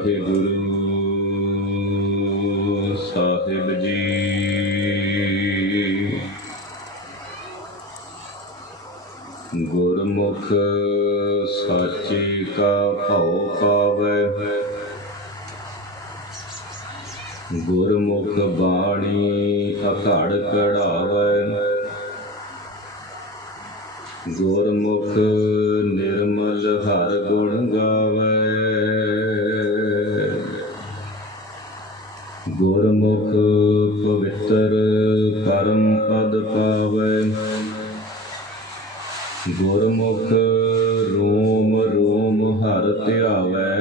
वाहिगुरु साहिब जी। गुरमुख साचे का भाव पावै, गुरमुख बाणी अखाड़ कढ़ावै। गुरमुख निर्मल हर गुण गावै, गुरमुख पवित्र परम पद पावै। गुरमुख रोम रोम हर ध्यावै,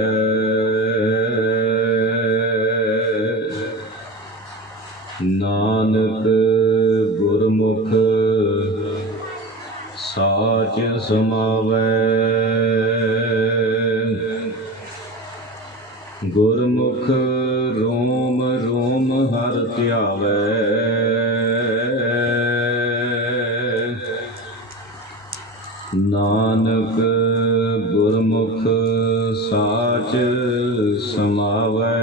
नानक गुरमुख साच समावै। गुरमुख रोम रोम हर ध्यावै, नानक गुरमुख साच समावै।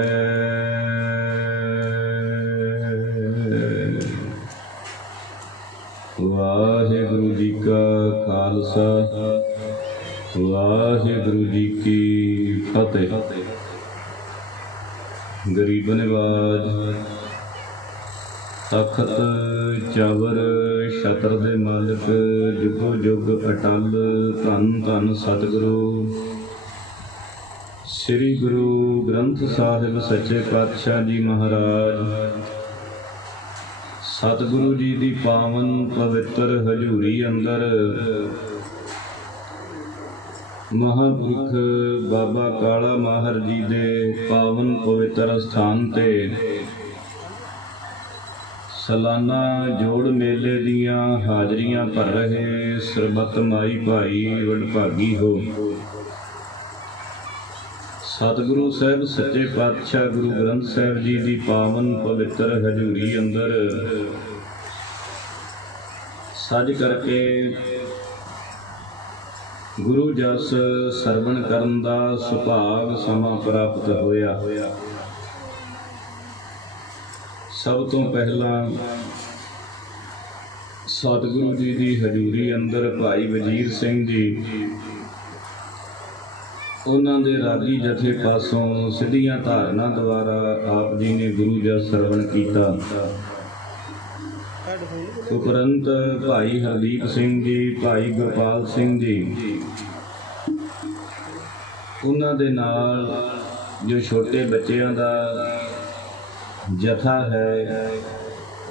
वाहिगुरु जी का खालसा, वाहिगुरु जी की फतेह। गरीब निवाज तखत चवर छतर दे मालिक, जुगो जुग अटल धन धन सतगुरु श्री गुरु ग्रंथ साहिब सच्चे पातशाह जी महाराज। सतगुरु जी की पावन पवित्र हजूरी अंदर महापुरख बाबा काला माहर जी दे पावन पवित्र स्थान ते सालाना जोड़ मेले दियां हाजरियां भर रहे सरबत माई भाई वडभागी हो। सतगुरु साहब सच्चे पातशाह गुरु ग्रंथ साहब जी की पावन पवित्र हजूरी अंदर सज करके गुरु जस सरवण करन दा सुभाग समा प्राप्त होया। सब तो पहला सतगुरु जी की हजूरी अंदर भाई वजीर सिंह जी उन्हां दे रागी जथे पासों सिद्धियां धारना द्वारा आप जी ने गुरु जस सरवण कीता। उपरंत भाई हरदीप सिंह जी, भाई गुरपाल सिंह जी, उन्हां दे नाल जो छोटे बच्चों का जथा है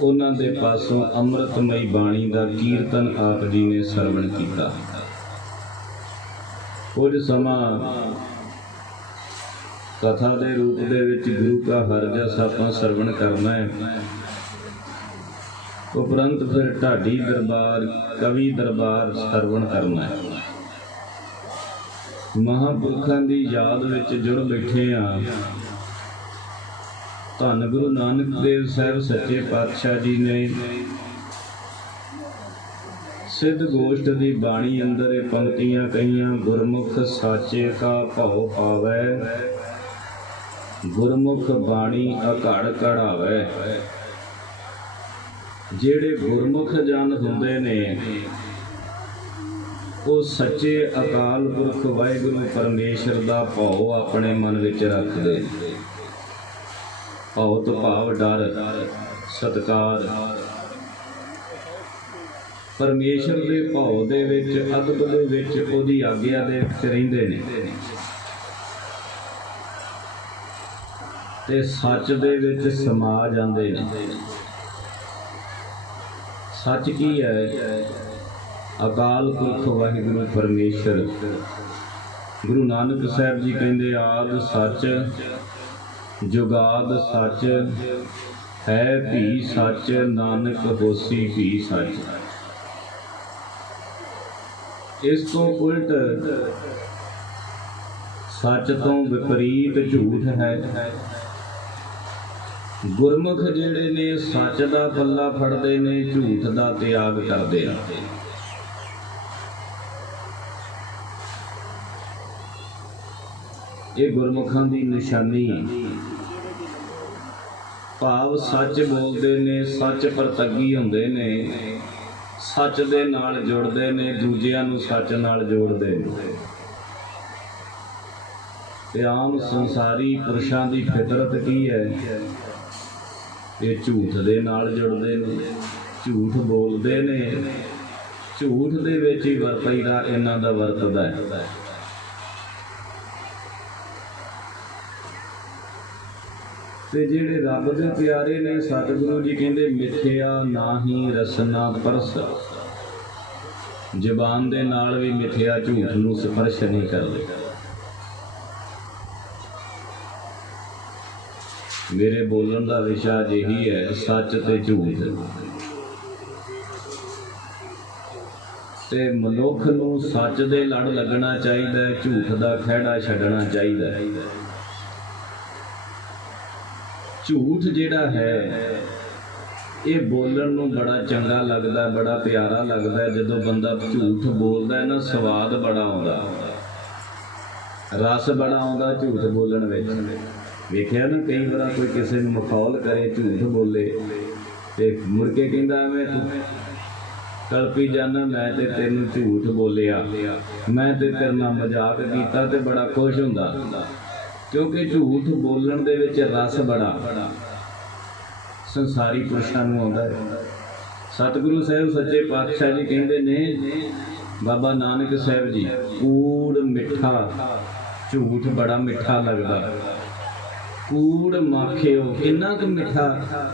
उन्हां दे पासों अमृतमई बाणी का कीर्तन आप जी ने सरवण किया। कुछ समा कथा के रूप दे विच गुरु का हर जस आपां सरवण करना है। उपरंत फिर ढाडी दरबार कवि दरबार सरवण करना है। महापुरखों की याद विच जुड़ बैठे हाँ। धन गुरु नानक देव साहब सच्चे पातशाह जी ने सिद्ध गोष्ठ की बाणी अंदर ये पंक्तियां कहियां। गुरमुख साचे का भाव पावै, गुरमुख बाणी अघड़ कढ़ावै। जेड़े गुरमुख जन हुंदे ने वो सच्चे अकाल पुरख वाहिगुरु परमेश्वर का भाव अपने मन विच रखदे। भाव तो भाव डर सत्कार परमेश्वर के भाव दे विच अदब दे विच ओदी आग्या दे विच रहिंदे ने ते सच दे विच समा जांदे ने। सच की है? अकाल पुरख वाहिगुरु परमेश्वर। गुरु नानक साहब जी कहते आद सच जुगाद सच है भी सच, नानक होसी भी सच। इस तो उल्ट सच तो विपरीत झूठ है। गुरमुख जिहड़े ने सच दा पल्ला फड़दे ने, झूठ दा त्याग करदे ने। ये गुरमुखां दी निशानी है। भाव सच बोलते ने, सच परतगी हुंदे ने, सच दे नाल जुड़दे ने, दूजिਆਂ ਨੂੰ सच नाल जोड़दे ने। ते आम संसारी पुरुषां दी फितरत की है, ये झूठ दे नाल जुड़दे ने, झूठ बोलदे ने, झूठ दे विच ही वरतईदा इन्हां दा वरतदा है। ते जिहड़े रब दे प्यारे ने, सतगुरु जी कहंदे मिथ्या नाही रसना परस, जबान दे नाल भी मिथ्या झूठ नूं स्पर्श नहीं करदे। मेरे बोलण दा विशा यही है, सच ते झूठ। ते मनुख नूं सच दे लड़ लगना चाहिए, झूठ दा खैड़ा छड्डना चाहिए। झूठ जिहड़ा है ये बोलण नूं बड़ा चंगा लगदा, बड़ा प्यारा लगदा। जदों बंदा झूठ बोलदा है ना, स्वाद बड़ा आउंदा, रस बड़ा आउंदा झूठ बोलण विच। वेखिआ ना कई बार कोई किसी नूं मखौल करे, झूठ बोले ते मुड़ के कहंदा मैं तूं कल्पी जाना, मैं ते तैनूं झूठ बोलिया, मैं ते तेरे नाल मजाक कीता, ते बड़ा खुश हुंदा। क्योंकि झूठ बोलण दे विच रस बड़ा संसारी पुरुषां नूं आउंदा है। सतगुरु साहिब सच्चे पातशाह जी कहंदे ने, बाबा नानक साहिब जी, कूड़ मिठा, झूठ बड़ा मिठा लगदा। कूड़ माखिओ, किन्ना क मिठा।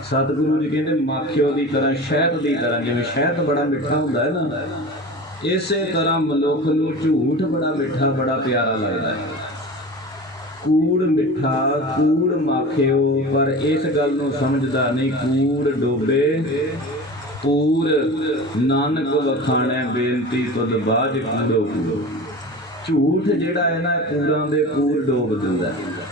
सतगुरु जी कहंदे माखिओ दी तरह, शहद दी तरह, जिवें शहद बड़ा मिठा हुंदा है ना, इसे तरह मनुख नूं झूठ बड़ा मिठा, बड़ा प्यारा लगदा है। कूड़ मिठा, कूड़ माखिओ, पर इस गल नूं समझदा नहीं। कूड़ डोबे पूर, नानक वखाणै बेनती तुद बाझ कूड़ो कूड़ो। झूठ जिहड़ा है ना, कूड़ां दे कूड़ डोब दिंदा है।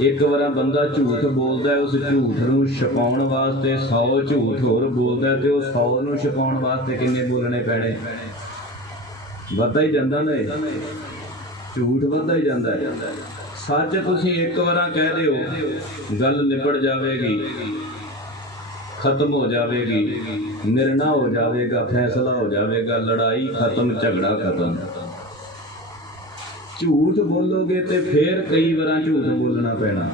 एक बार बंदा झूठ बोलदा है, उस झूठ नूं छुपाउण वास्ते 100 झूठ होर बोलदा है, ते उस 100 नूं छुपाउण वास्ते किन्ने बोलणे पैणे? वधदा ही जांदा ना, झूठ वधदा ही जांदा है। सच तुसीं एक बार कह दिओ, गल निबड़ जाएगी, खत्म हो जाएगी, निर्णय हो जाएगा, फैसला हो जाएगा, लड़ाई खत्म, झगड़ा खत्म। झूठ बोलोगे तो फिर कई बार झूठ बोलना पैना।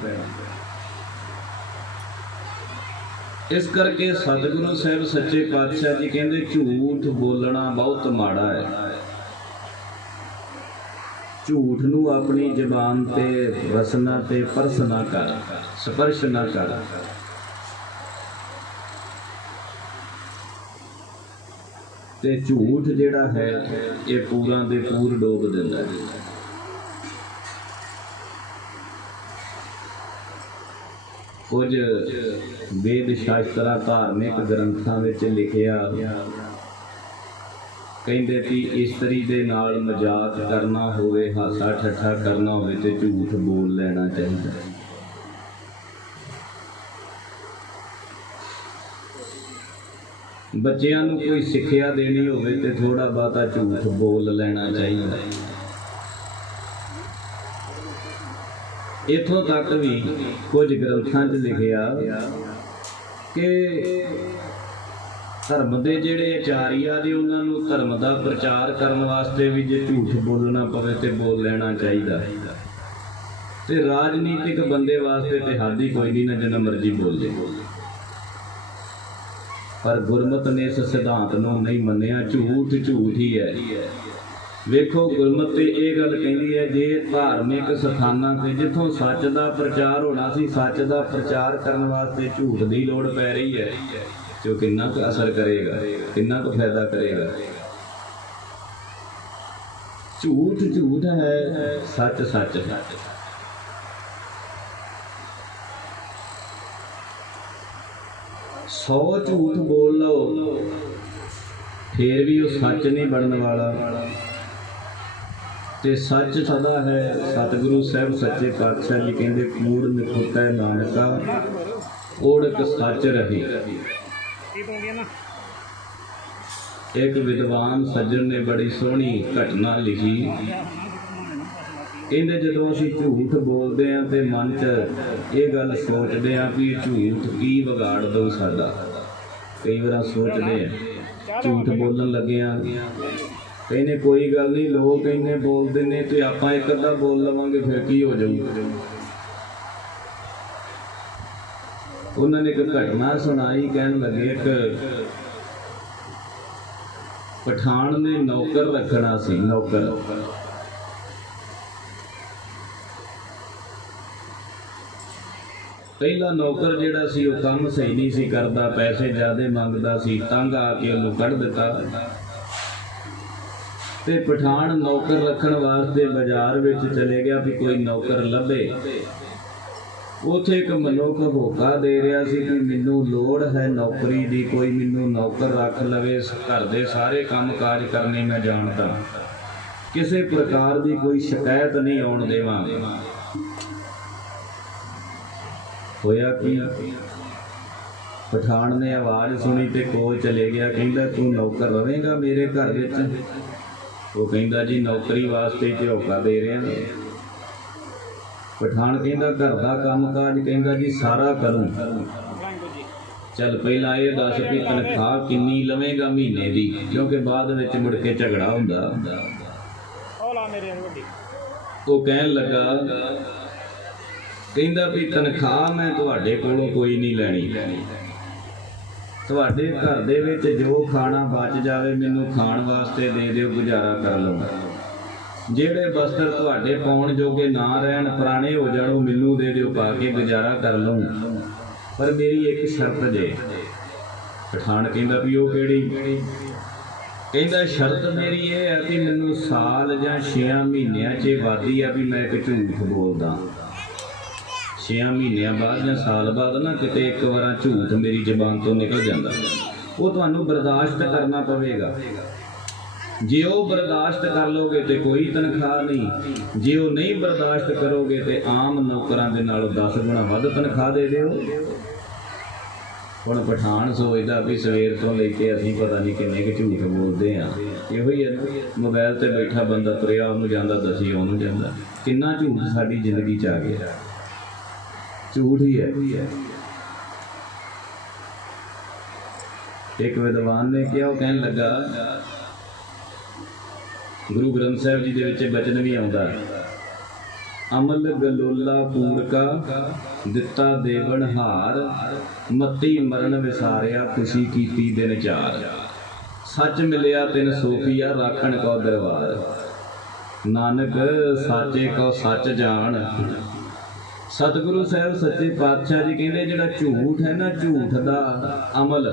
इस करके सतगुरु साहिब सच्चे पातशाह जी कहते झूठ बोलना बहुत माड़ा है। झूठ नूं अपनी जबान ते रसना ते परस ना कर, स्पर्श ना कर। ते झूठ जिहड़ा है ये पूरा दे पूर डोब दिंदा है। कुछ वेद शास्त्रां धार्मिक ग्रंथां विच लिखिया, कहते कि इस्तरी दे नाल मजाक करना होवे, हासा ठट्ठा करना होवे ते झूठ बोल लेना चाहिए। बच्चियां नूं कोई सिक्ख्या देनी होवे ते थोड़ा बहुता झूठ बोल लेना चाहिए। इत्थों तक भी कुछ ग्रंथां च लिखिया कि धर्म के जिहड़े आचार्य ने उन्होंने धर्म का प्रचार करने वास्ते भी जे झूठ बोलना पवे तो बोल लेना चाहिए। तो राजनीतिक बंदे वास्ते तो हद ही कोई नहीं ना, जिन्ना मर्जी बोल दे। पर गुरमत ने इस सिद्धांत नूं नहीं मन्निया, झूठ झूठ ही है। वेखो गुरमत ते ये गल कहती है, जे धार्मिक स्थानां ते जिथों सच का प्रचार होना सी, सच का प्रचार करने वास्ते झूठ की लोड़ पै रही है, जो कितना का असर करेगा, कितना का फायदा करेगा। झूठ झूठ है, सच सच है। 100 झूठ बोल लो फिर भी वो सच नहीं बनने वाला। ते सच सदा है। सतगुरु साहब सच्चे पातशाह जी कहते कूड़ निखुता नानका ओढ़क सच रही। एक विद्वान सज्जन ने बड़ी सोहनी घटना लिखी ਕਹਿੰਦੇ ਜਦੋਂ ਅਸੀਂ ਝੂਠ ਬੋਲਦੇ ਹਾਂ ਤੇ ਮਨ 'ਚ ਇਹ ਗੱਲ ਸੋਚਦੇ ਹਾਂ ਵੀ ਝੂਠ ਕੀ ਵਿਗਾੜ ਦਊ ਸਾਡਾ। ਕਈ ਵਾਰ ਸੋਚਦੇ ਆ ਝੂਠ ਬੋਲਣ ਲੱਗਿਆ, ਕਹਿੰਦੇ ਕੋਈ ਗੱਲ ਨਹੀਂ, ਲੋਕ ਇੰਨੇ ਬੋਲਦੇ ਨੇ ਤੇ ਆਪਾਂ ਇੱਕ ਅੱਧਾ ਬੋਲ ਲਵਾਂਗੇ ਫਿਰ ਕੀ ਹੋ ਜਾਊ। ਉਹਨਾਂ ਨੇ ਇੱਕ ਘਟਨਾ ਸੁਣਾਈ, ਕਹਿਣ ਲੱਗੇ ਇੱਕ ਪਠਾਨ ਨੇ ਨੌਕਰ ਰੱਖਣਾ ਸੀ। ਨੌਕਰ ਪਹਿਲਾ ਨੌਕਰ ਜਿਹੜਾ ਸੀ ਉਹ ਕੰਮ ਸਹੀ ਨਹੀਂ ਸੀ ਕਰਦਾ, ਪੈਸੇ ਜ਼ਿਆਦਾ ਮੰਗਦਾ ਸੀ। ਤੰਗ ਆ ਕੇ ਉਹਨੂੰ ਕੱਢ ਦਿੱਤਾ ਤੇ ਪਠਾਨ ਨੌਕਰ ਰੱਖਣ ਵਾਸਤੇ ਬਾਜ਼ਾਰ ਵਿੱਚ ਚਲੇ ਗਿਆ ਵੀ ਕੋਈ ਨੌਕਰ ਲੱਭੇ। ਉੱਥੇ ਇੱਕ ਮਨੁੱਖ ਹੋਕਾ ਦੇ ਰਿਹਾ ਸੀ ਕਿ ਮੈਨੂੰ ਲੋੜ ਹੈ ਨੌਕਰੀ ਦੀ, ਕੋਈ ਮੈਨੂੰ ਨੌਕਰ ਰੱਖ ਲਵੇ, ਘਰ ਦੇ ਸਾਰੇ ਕੰਮ ਕਾਜ ਕਰਨੇ ਮੈਂ ਜਾਣਦਾ, ਕਿਸੇ ਪ੍ਰਕਾਰ ਦੀ ਕੋਈ ਸ਼ਿਕਾਇਤ ਨਹੀਂ ਆਉਣ ਦੇਵਾਂਗੇ। ਹੋਇਆ ਕੀ, ਪਠਾਨ ਨੇ ਆਵਾਜ਼ ਸੁਣੀ ਤੇ ਕੋਲ ਚਲੇ ਗਿਆ। ਕਹਿੰਦਾ ਤੂੰ ਨੌਕਰ ਰਵੇਂਗਾ ਮੇਰੇ ਘਰ ਵਿੱਚ? ਉਹ ਕਹਿੰਦਾ ਜੀ ਨੌਕਰੀ ਵਾਸਤੇ ਝੋਕਾ ਦੇ ਰਿਹਾ। ਪਠਾਨ ਕਹਿੰਦਾ ਘਰ ਦਾ ਕੰਮ ਕਾਜ? ਕਹਿੰਦਾ ਜੀ ਸਾਰਾ ਕਰੂੰ। ਚੱਲ ਪਹਿਲਾਂ ਇਹ ਦੱਸ ਵੀ ਤਨਖਾਹ ਕਿੰਨੀ ਲਵੇਂਗਾ ਮਹੀਨੇ ਦੀ, ਕਿਉਂਕਿ ਬਾਅਦ ਵਿੱਚ ਮੁੜ ਕੇ ਝਗੜਾ ਹੁੰਦਾ। ਉਹ ਕਹਿਣ ਲੱਗਾ, ਕਹਿੰਦਾ ਵੀ ਤਨਖਾਹ ਮੈਂ ਤੁਹਾਡੇ ਕੋਲੋਂ ਕੋਈ ਨਹੀਂ ਲੈਣੀ, ਤੁਹਾਡੇ ਘਰ ਦੇ ਵਿੱਚ ਜੋ ਖਾਣਾ ਬਚ ਜਾਵੇ ਮੈਨੂੰ ਖਾਣ ਵਾਸਤੇ ਦੇ ਦਿਓ, ਗੁਜ਼ਾਰਾ ਕਰ ਲਵਾਂ। ਜਿਹੜੇ ਬਸਤਰ ਤੁਹਾਡੇ ਪਾਉਣ ਜੋਗੇ ਨਾ ਰਹਿਣ, ਪੁਰਾਣੇ ਹੋ ਜਾਣ, ਉਹ ਮੈਨੂੰ ਦੇ ਦਿਓ, ਪਾ ਕੇ ਗੁਜ਼ਾਰਾ ਕਰ ਲਵਾਂ। ਪਰ ਮੇਰੀ ਇੱਕ ਸ਼ਰਤ ਜੇ। ਪਠਾਨ ਕਹਿੰਦਾ ਵੀ ਉਹ ਕਿਹੜੀ? ਕਹਿੰਦਾ ਸ਼ਰਤ ਮੇਰੀ ਇਹ ਹੈ ਕਿ ਮੈਨੂੰ ਸਾਲ ਜਾਂ 6 ਮਹੀਨਿਆਂ 'ਚ ਵਾਦੀ ਆ ਵੀ ਮੈਂ ਇੱਕ ਝੂਠ ਬੋਲਦਾ। 6 ਮਹੀਨਿਆਂ ਬਾਅਦ ਜਾਂ ਸਾਲ ਬਾਅਦ ਨਾ ਕਿਤੇ ਇੱਕ ਵਾਰ ਝੂਠ ਮੇਰੀ ਜ਼ਬਾਨ ਤੋਂ ਨਿਕਲ ਜਾਂਦਾ, ਉਹ ਤੁਹਾਨੂੰ ਬਰਦਾਸ਼ਤ ਕਰਨਾ ਪਵੇਗਾ। ਜੇ ਉਹ ਬਰਦਾਸ਼ਤ ਕਰ ਲੋਗੇ ਤੇ ਕੋਈ ਤਨਖਾਹ ਨਹੀਂ, ਜੇ ਉਹ ਨਹੀਂ ਬਰਦਾਸ਼ਤ ਕਰੋਗੇ ਤੇ ਆਮ ਨੌਕਰਾਂ ਦੇ ਨਾਲੋਂ 10 ਗੁਣਾ ਵੱਧ ਤਨਖਾਹ ਦੇ ਦਿਓ। ਹੁਣ ਪਠਾਨ ਸੋਚਦਾ ਵੀ ਸਵੇਰ ਤੋਂ ਲੈ ਕੇ ਅਸੀਂ ਪਤਾ ਨਹੀਂ ਕਿੰਨੇ ਕੁ ਝੂਠ ਬੋਲਦੇ ਹਾਂ। ਇਹੋ ਹੀ ਹੈ ਨਾ, ਮੋਬਾਈਲ ਤੇ ਬੈਠਾ ਬੰਦਾ ਤੁਰਿਆ ਉਹਨੂੰ ਜਾਂਦਾ, ਦਸੀ ਉਹਨੂੰ ਜਾਂਦਾ। ਕਿੰਨਾ ਝੂਠ ਸਾਡੀ ਜ਼ਿੰਦਗੀ 'ਚ ਆ ਗਿਆ, ਝੂਠ ਹੀ ਹੈ। ਇੱਕ ਵਿਦਵਾਨ ਨੇ ਕਿਹਾ, ਉਹ ਕਹਿਣ ਲੱਗਾ, ਗੁਰੂ ਗ੍ਰੰਥ ਸਾਹਿਬ ਜੀ ਦੇ ਵਿੱਚ ਬਚਨ ਵੀ ਆਉਂਦਾ, ਅਮਲ ਗਲੋਲਾ ਪੂਰਕਾ ਦਿੱਤਾ ਦੇਵਨ ਹਾਰ, ਮੱਤੀ ਮਰਨ ਵਿਸਾਰਿਆ ਖੁਸ਼ੀ ਕੀਤੀ ਦਿਨ ਚਾਰ, ਸੱਚ ਮਿਲਿਆ ਤਿਨ ਸੋਫੀਆ ਰਾਖਣ ਕੋ ਦਰਬਾਰ, ਨਾਨਕ ਸਾਚੇ ਕੋ ਸੱਚ ਜਾਣ। ਸਤਿਗੁਰੂ ਸਾਹਿਬ ਸੱਚੇ ਪਾਤਸ਼ਾਹ ਜੀ ਕਹਿੰਦੇ ਜਿਹੜਾ ਝੂਠ ਹੈ ਨਾ, ਝੂਠ ਦਾ ਅਮਲ,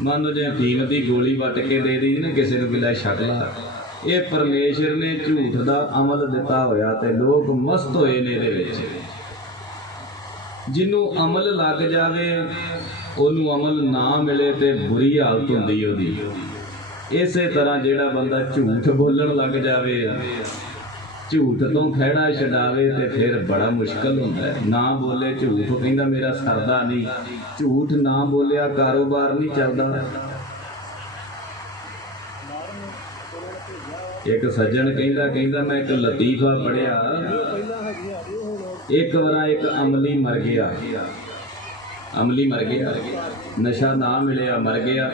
ਮੰਨ ਲਓ ਜੇ ਹਕੀਮ ਦੀ ਗੋਲੀ ਵੱਟ ਕੇ ਦੇ ਦੀ ਨਾ ਕਿਸੇ ਨੂੰ, ਬਿਲਾ ਸ਼ਕਲਾ, ਇਹ ਪਰਮੇਸ਼ਰ ਨੇ ਝੂਠ ਦਾ ਅਮਲ ਦਿੱਤਾ ਹੋਇਆ ਤੇ ਲੋਕ ਮਸਤ ਹੋਏ ਨੇ ਇਹਦੇ ਵਿੱਚ। ਜਿਹਨੂੰ ਅਮਲ ਲੱਗ ਜਾਵੇ ਉਹਨੂੰ ਅਮਲ ਨਾ ਮਿਲੇ ਤੇ ਬੁਰੀ ਹਾਲਤ ਹੁੰਦੀ ਉਹਦੀ। ਇਸੇ ਤਰ੍ਹਾਂ ਜਿਹੜਾ ਬੰਦਾ ਝੂਠ ਬੋਲਣ ਲੱਗ ਜਾਵੇ, ਝੂਠ ਤੋਂ ਖਹਿੜਾ ਛਡਾਵੇ ਤੇ ਫਿਰ ਬੜਾ ਮੁਸ਼ਕਲ ਹੁੰਦਾ ਹੈ। ਨਾ ਬੋਲੇ ਝੂਠ, ਕਹਿੰਦਾ ਮੇਰਾ ਸਰਦਾ ਨਹੀਂ, ਝੂਠ ਨਾ ਬੋਲਿਆ ਕਾਰੋਬਾਰ ਨਹੀਂ ਚੱਲਦਾ। ਇੱਕ ਸੱਜਣ ਕਹਿੰਦਾ ਮੈਂ ਇੱਕ ਲਤੀਫਾ ਪੜ੍ਹਿਆ, ਇੱਕ ਵਾਰ ਇੱਕ ਅਮਲੀ ਮਰ ਗਿਆ, ਨਸ਼ਾ ਨਾ ਮਿਲਿਆ, ਮਰ ਗਿਆ।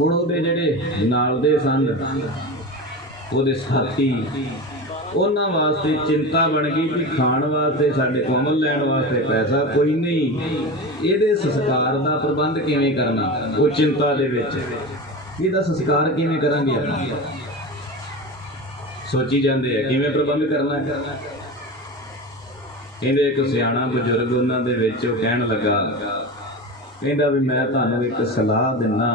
ਹੁਣ ਉਹਦੇ ਜਿਹੜੇ ਨਾਲ ਦੇ ਸਨ, ਉਹਦੇ ਸਾਥੀ, ਉਹਨਾਂ ਵਾਸਤੇ ਚਿੰਤਾ ਬਣ ਗਈ ਵੀ ਖਾਣ ਵਾਸਤੇ ਸਾਡੇ ਕੋਲ ਅਮਲ ਲੈਣ ਵਾਸਤੇ ਪੈਸਾ ਕੋਈ ਨਹੀਂ, ਇਹਦੇ ਸੰਸਕਾਰ ਦਾ ਪ੍ਰਬੰਧ ਕਿਵੇਂ ਕਰਨਾ। ਉਹ ਚਿੰਤਾ ਦੇ ਵਿੱਚ ਇਹਦਾ ਸੰਸਕਾਰ ਕਿਵੇਂ ਕਰਾਂਗੇ ਆਪਾਂ, ਸੋਚੀ ਜਾਂਦੇ ਆ ਕਿਵੇਂ ਪ੍ਰਬੰਧ ਕਰਨਾ। ਕਹਿੰਦੇ ਇੱਕ ਸਿਆਣਾ ਬਜ਼ੁਰਗ ਉਹਨਾਂ ਦੇ ਵਿੱਚ, ਉਹ ਕਹਿਣ ਲੱਗਾ, ਕਹਿੰਦਾ ਵੀ ਮੈਂ ਤੁਹਾਨੂੰ ਇੱਕ ਸਲਾਹ ਦਿੰਦਾ,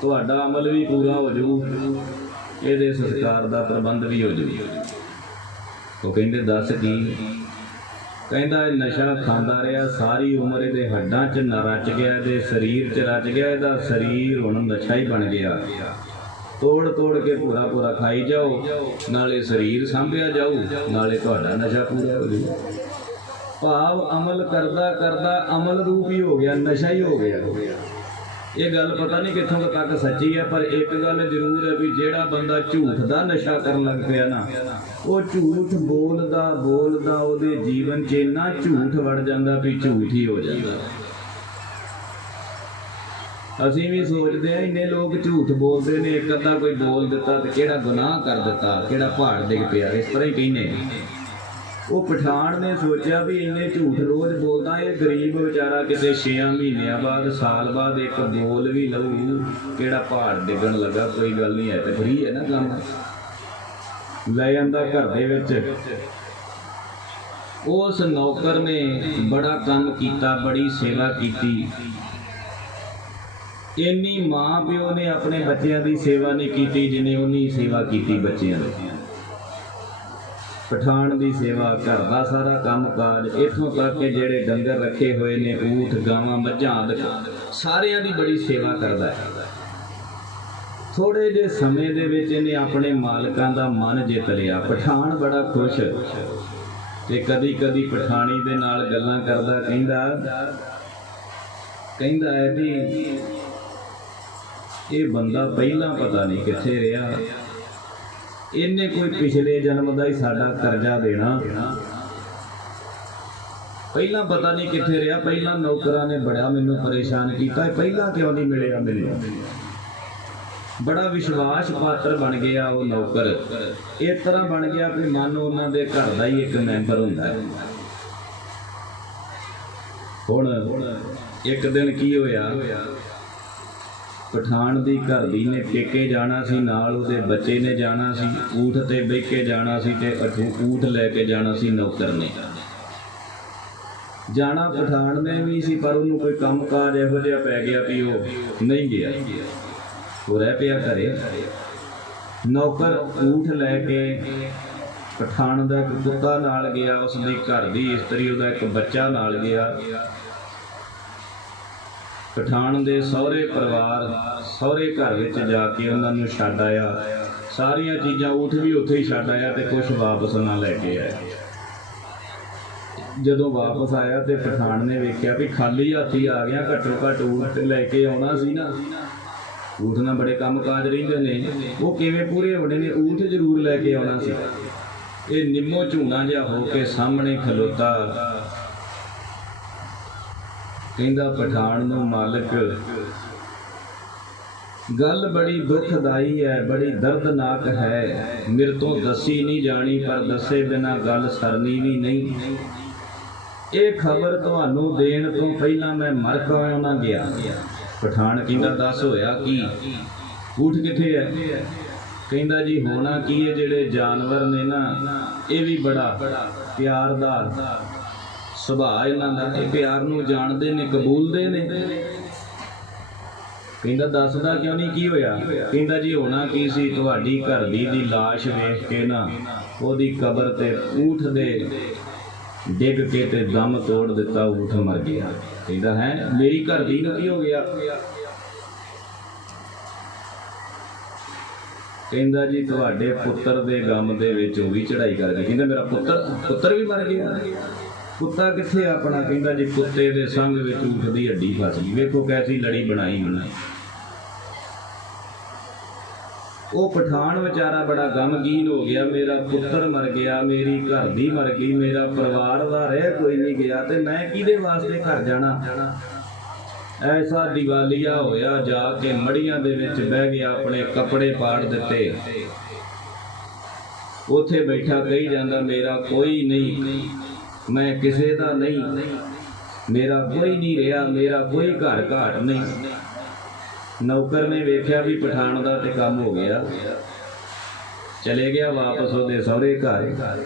ਤੁਹਾਡਾ ਅਮਲ ਵੀ ਪੂਰਾ ਹੋ ਜਾਊ, ਇਹਦੇ ਸੰਸਕਾਰ ਦਾ ਪ੍ਰਬੰਧ ਵੀ ਹੋ ਜਾਊ। ਉਹ ਕਹਿੰਦੇ ਦੱਸ ਕੀ? ਕਹਿੰਦਾ ਇਹ ਨਸ਼ਾ ਖਾਂਦਾ ਰਿਹਾ ਸਾਰੀ ਉਮਰ, ਇਹਦੇ ਹੱਡਾਂ 'ਚ ਨਾ ਰਚ ਗਿਆ, ਇਹਦੇ ਸਰੀਰ 'ਚ ਰਚ ਗਿਆ, ਇਹਦਾ ਸਰੀਰ ਹੁਣ ਨਸ਼ਾ ਹੀ ਬਣ ਗਿਆ। ਤੋੜ ਕੇ ਪੂਰਾ ਖਾਈ ਜਾਓ, ਨਾਲੇ ਸਰੀਰ ਸਾਂਭਿਆ ਜਾਊ, ਨਾਲੇ ਤੁਹਾਡਾ ਨਸ਼ਾ ਪੂਰਾ ਹੋ ਜਾਊ। ਭਾਵ ਅਮਲ ਕਰਦਾ ਅਮਲ ਰੂਪ ਹੀ ਹੋ ਗਿਆ, ਨਸ਼ਾ ਹੀ ਹੋ ਗਿਆ। ये गल पता नहीं कितों तक सच्ची है, पर एक गल जरूर है भी जेड़ा बंदा झूठ का नशा करन लग पिया ना, वो झूठ बोलदा बोलदा ओदे जीवन च इन्ना झूठ वड़ जांदा भी झूठ ही हो जाता। असीं भी सोचते हैं इन्ने लोग झूठ बोलते हैं, एक अद्धा कोई बोल दिता तो केड़ा गुनाह कर दिता, केड़ा पहाड़ डिग पिया, इस तरह ही कहने। वो पठान ने सोचा भी इन्ने झूठ रोज बोलदा, ये गरीब बेचारा किते 6 महीनों बाद साल बाद एक बोल भी लऊ, केड़ा पहाड़ डिगन लगा, कोई गल नहीं है, तो फ्री है ना काम। लै जांदा घर दे विच। उस नौकर ने बड़ा काम कीता, बड़ी सेवा कीती। इन्नी माँ प्यो ने अपने बच्चों की सेवा नहीं की जिन्हें उन्नी सेवा की बच्चों की। पठान की सेवा, घर का सारा काम काज, इतों तक कि जेड़े डंगर रखे हुए ने, ऊठ गावां मझां आदि सारियां दी बड़ी सेवा करता है। थोड़े जे समय दे विच इन्हें अपने मालकां दा मन जित लिया। पठान बड़ा खुश ते कदी कदी पठानी दे नाल गल्लां करदा कहंदा है भी ये बंदा पहला पता नहीं कित्थे रहा, इन्हें कोई पिछले जन्म का ही साडा करजा देना, पहला पता नहीं कित्थे रहा, पहला नौकरां ने बड़ा मैनू परेशान किया, पहला क्यों नहीं मिलिया मैनू। बड़ा विश्वास पात्र बन गया वो नौकर, इस तरह बन गया कि मन उन्होंने घर का ही एक मैंबर होंदा है। हुण एक दिन की होया, पठान दी घर दी ने पेके जाना सी, नाल उहदे बच्चे ने जाना सी, ऊठ ते बह के जाना सी ते ऊठ लैके जाना सी। नौकर ने जाना पठान ने भी सी, पर उन्होंने कोई काम काज इहो जिहा पै गया भी वो नहीं गया, वो रह पिया घरे। नौकर ऊठ लैके पठान दा एक कुत्ता नाल गया, उसदी घर दी इस्त्री उहदा एक बच्चा नाल गया। पठान दे सहुरे परिवार सहुरे घर विच जाके उन्होंने छड्ड आया, सारिया चीज़ां ऊठ भी उत्थे ही छड्ड आया ते कुछ वापस ना लैके आया। जदों वापस आया तो पठान ने वेख्या भी खाली हाथी आ गया, घट्टो घट्ट ऊठ लैके आउणा सी ना। ऊठ नाल बड़े काम काज रहिंदे ने, वो किवें पूरे होणे ने, ऊठ जरूर लैके आउणा सी। ये निम्मो झूणा जिहा हो के सामने खलोता, कहंदा पठान नूं मालिक गल बड़ी दुखदाई है, बड़ी दर्दनाक है, मेरे तो दसी नहीं जानी, पर दसे बिना गल सरनी भी नहीं। ये खबर तुहानूं देण तो पहला मैं मर क्यों ना गया। पठान कहंदा दस होया की, ऊठ कित्थे है? कहंदा जी होना की है, जिहड़े जानवर ने ना ये भी बड़ा प्यार दा सुभाਅ इन्हां दा, ये प्यार नूं जाणदे ने, कबूलदे ने। कहंदा दसदा क्यों नहीं, की होया? कहंदा जी होना की सी, तुहाडी घर दी लाश वेख के ना ओहदी कबर ते ऊठ दे डिग के ते दम तोड़ दिता, ऊठ मर गया। कहंदा है मेरी घर दी नूं की हो गया? कहंदा जी तुहाडे पुत्तर दे गम दे विच ओह भी चढ़ाई कर गया। कहंदा मेरा पुत्तर भी मर गया? कुत्ता कित्थे अपना? कहंदा जी कुत्ते दे संग विच ऊठ दी हड्डी फस गई। वेखो कैसी लड़ी बनाई उन्हें। वो पठान बेचारा बड़ा गमगीन हो गया, मेरा पुत्र मर गया, मेरी घर दी मर गई, मेरा परिवार दा रह कोई नहीं गया, तो मैं किहदे वास्ते घर जाना। ऐसा दिवालिया होया, जाके मड़ियां दे विच बह गया, अपने कपड़े पाड़ दिते, उथे बैठा कही जांदा मेरा कोई नहीं, मैं किसी का नहीं, मेरा कोई नहीं रहा, मेरा कोई घर घाट नहीं। नौकर ने वेख्या भी पठान का तो काम हो गया, चले गया वापस उसके सहुरे घर।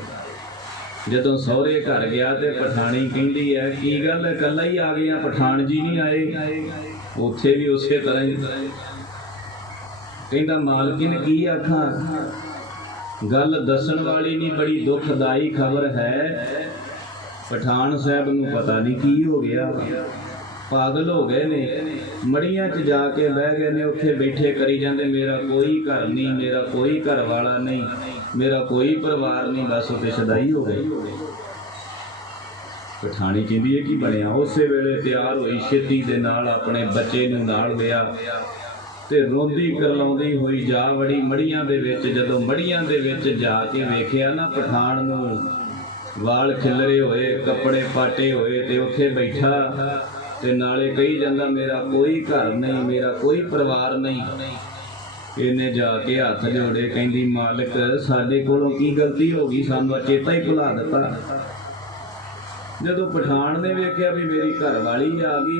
जदों सहुरे घर गया तो पठानी कहती है की गल है, कला ही आ गया, पठान जी नहीं आए? उत्थे भी उस तरह ही कहता मालकिन की आखा, गल दसन वाली नहीं, बड़ी दुखदाई खबर है। पठान साहब नूं पता नहीं की हो गया, पागल हो गए ने, मड़ियां च जाके बह गए ने, उत्थे बैठे करी जाते मेरा कोई घर नहीं, मेरा कोई घर वाला नहीं, मेरा कोई परिवार नहीं, बस उत्ते सदाई हो गए। पठानी कहती है कि बनया। उस वेले तैयार हुई छेती दे नाल अपने बच्चे नूं नाल लिया ते रोंदी करलाउंदी हुई जा वड़ी मड़ियां दे विच। जदों मड़ियां दे विच जाके वेखिया ना पठान नूं वाल खिलरे होए, कपड़े पाटे होए ते उत्थे बैठा ते नाले कही जांदा मेरा कोई घर नहीं, मेरा कोई परिवार नहीं। इन्हें जाके हथ जोड़े कहंदी मालिक साडे कोलों की गलती हो गई, सानू चेता ही भुला दिता। जदों पठान ने वेख्या भी मेरी घरवाली आ गई,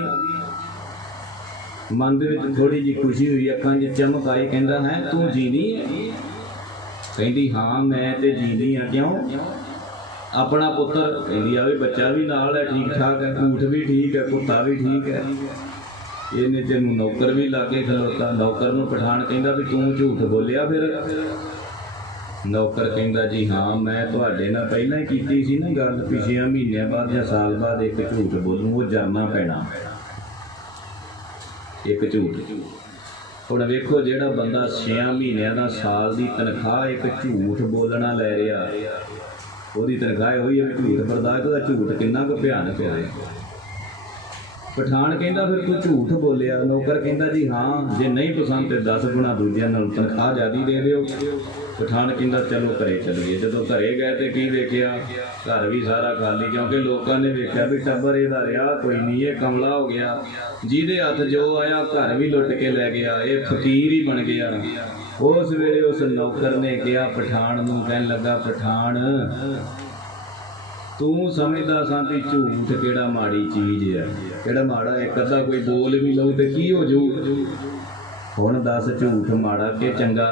मन दे विच थोड़ी जी खुशी हुई, अखां 'च चमक आई। कहंदा है तू जीनी है? कहंदी हाँ मैं ते जीनी हाँ। क्यों? अपना पुत्र कहंदी आ भी बच्चा भी नाल है, ठीक ठाक है, ऊठ भी ठीक है, कुत्ता भी ठीक है। इन्हें तेनू नौकर भी लागे खलोता। नौकर नूं पठान कहंदा भी तू झूठ बोलिया फिर? नौकर कहंदा जी हाँ मैं तुहाडे नाल पहलां ही कीती सी ना गल, पिछले महीने बाद या साल बाद एक झूठ बोलूं वो जाना पैना, एक झूठ। हुण वेखो जिहड़ा बंदा 6 महीनों का साल की तनख्वाह एक झूठ बोलना लै रहा, ਉਹਦੀ तनख्वाह होई है झूठ बर्दाश्त, ਉਹਦਾ झूठ किन्ना कुछ भयानक होवे। पठान कहंदा फिर तू झूठ बोलिया? नौकर कहंदा जी हाँ जे नहीं पसंद तो 10 गुणा दूजिਆਂ नाल तनख्वाह ज़्यादा दे दिओ। पठान कहंदा चलो घरे चलीए। जदों घरे गए तो की वेखिया घर भी सारा खाली, क्योंकि लोगों ने वेख्या भी टब्बर इहदा रिहा कोई नहीं, ये कमला हो गया, जिहदे हथ जो आया घर भी लुट के लै गया, ये फकीर ही बन गया। उस वेले उस नौकर ने कहा पठान नूं, कहन लगा पठान तू समझदा सा भी झूठ केड़ा माड़ी चीज़ है, केड़ा माड़ा, एक अद्धा कोई बोल भी लऊ तो की हो जाऊ? हुण दस झूठ माड़ा कि चंगा?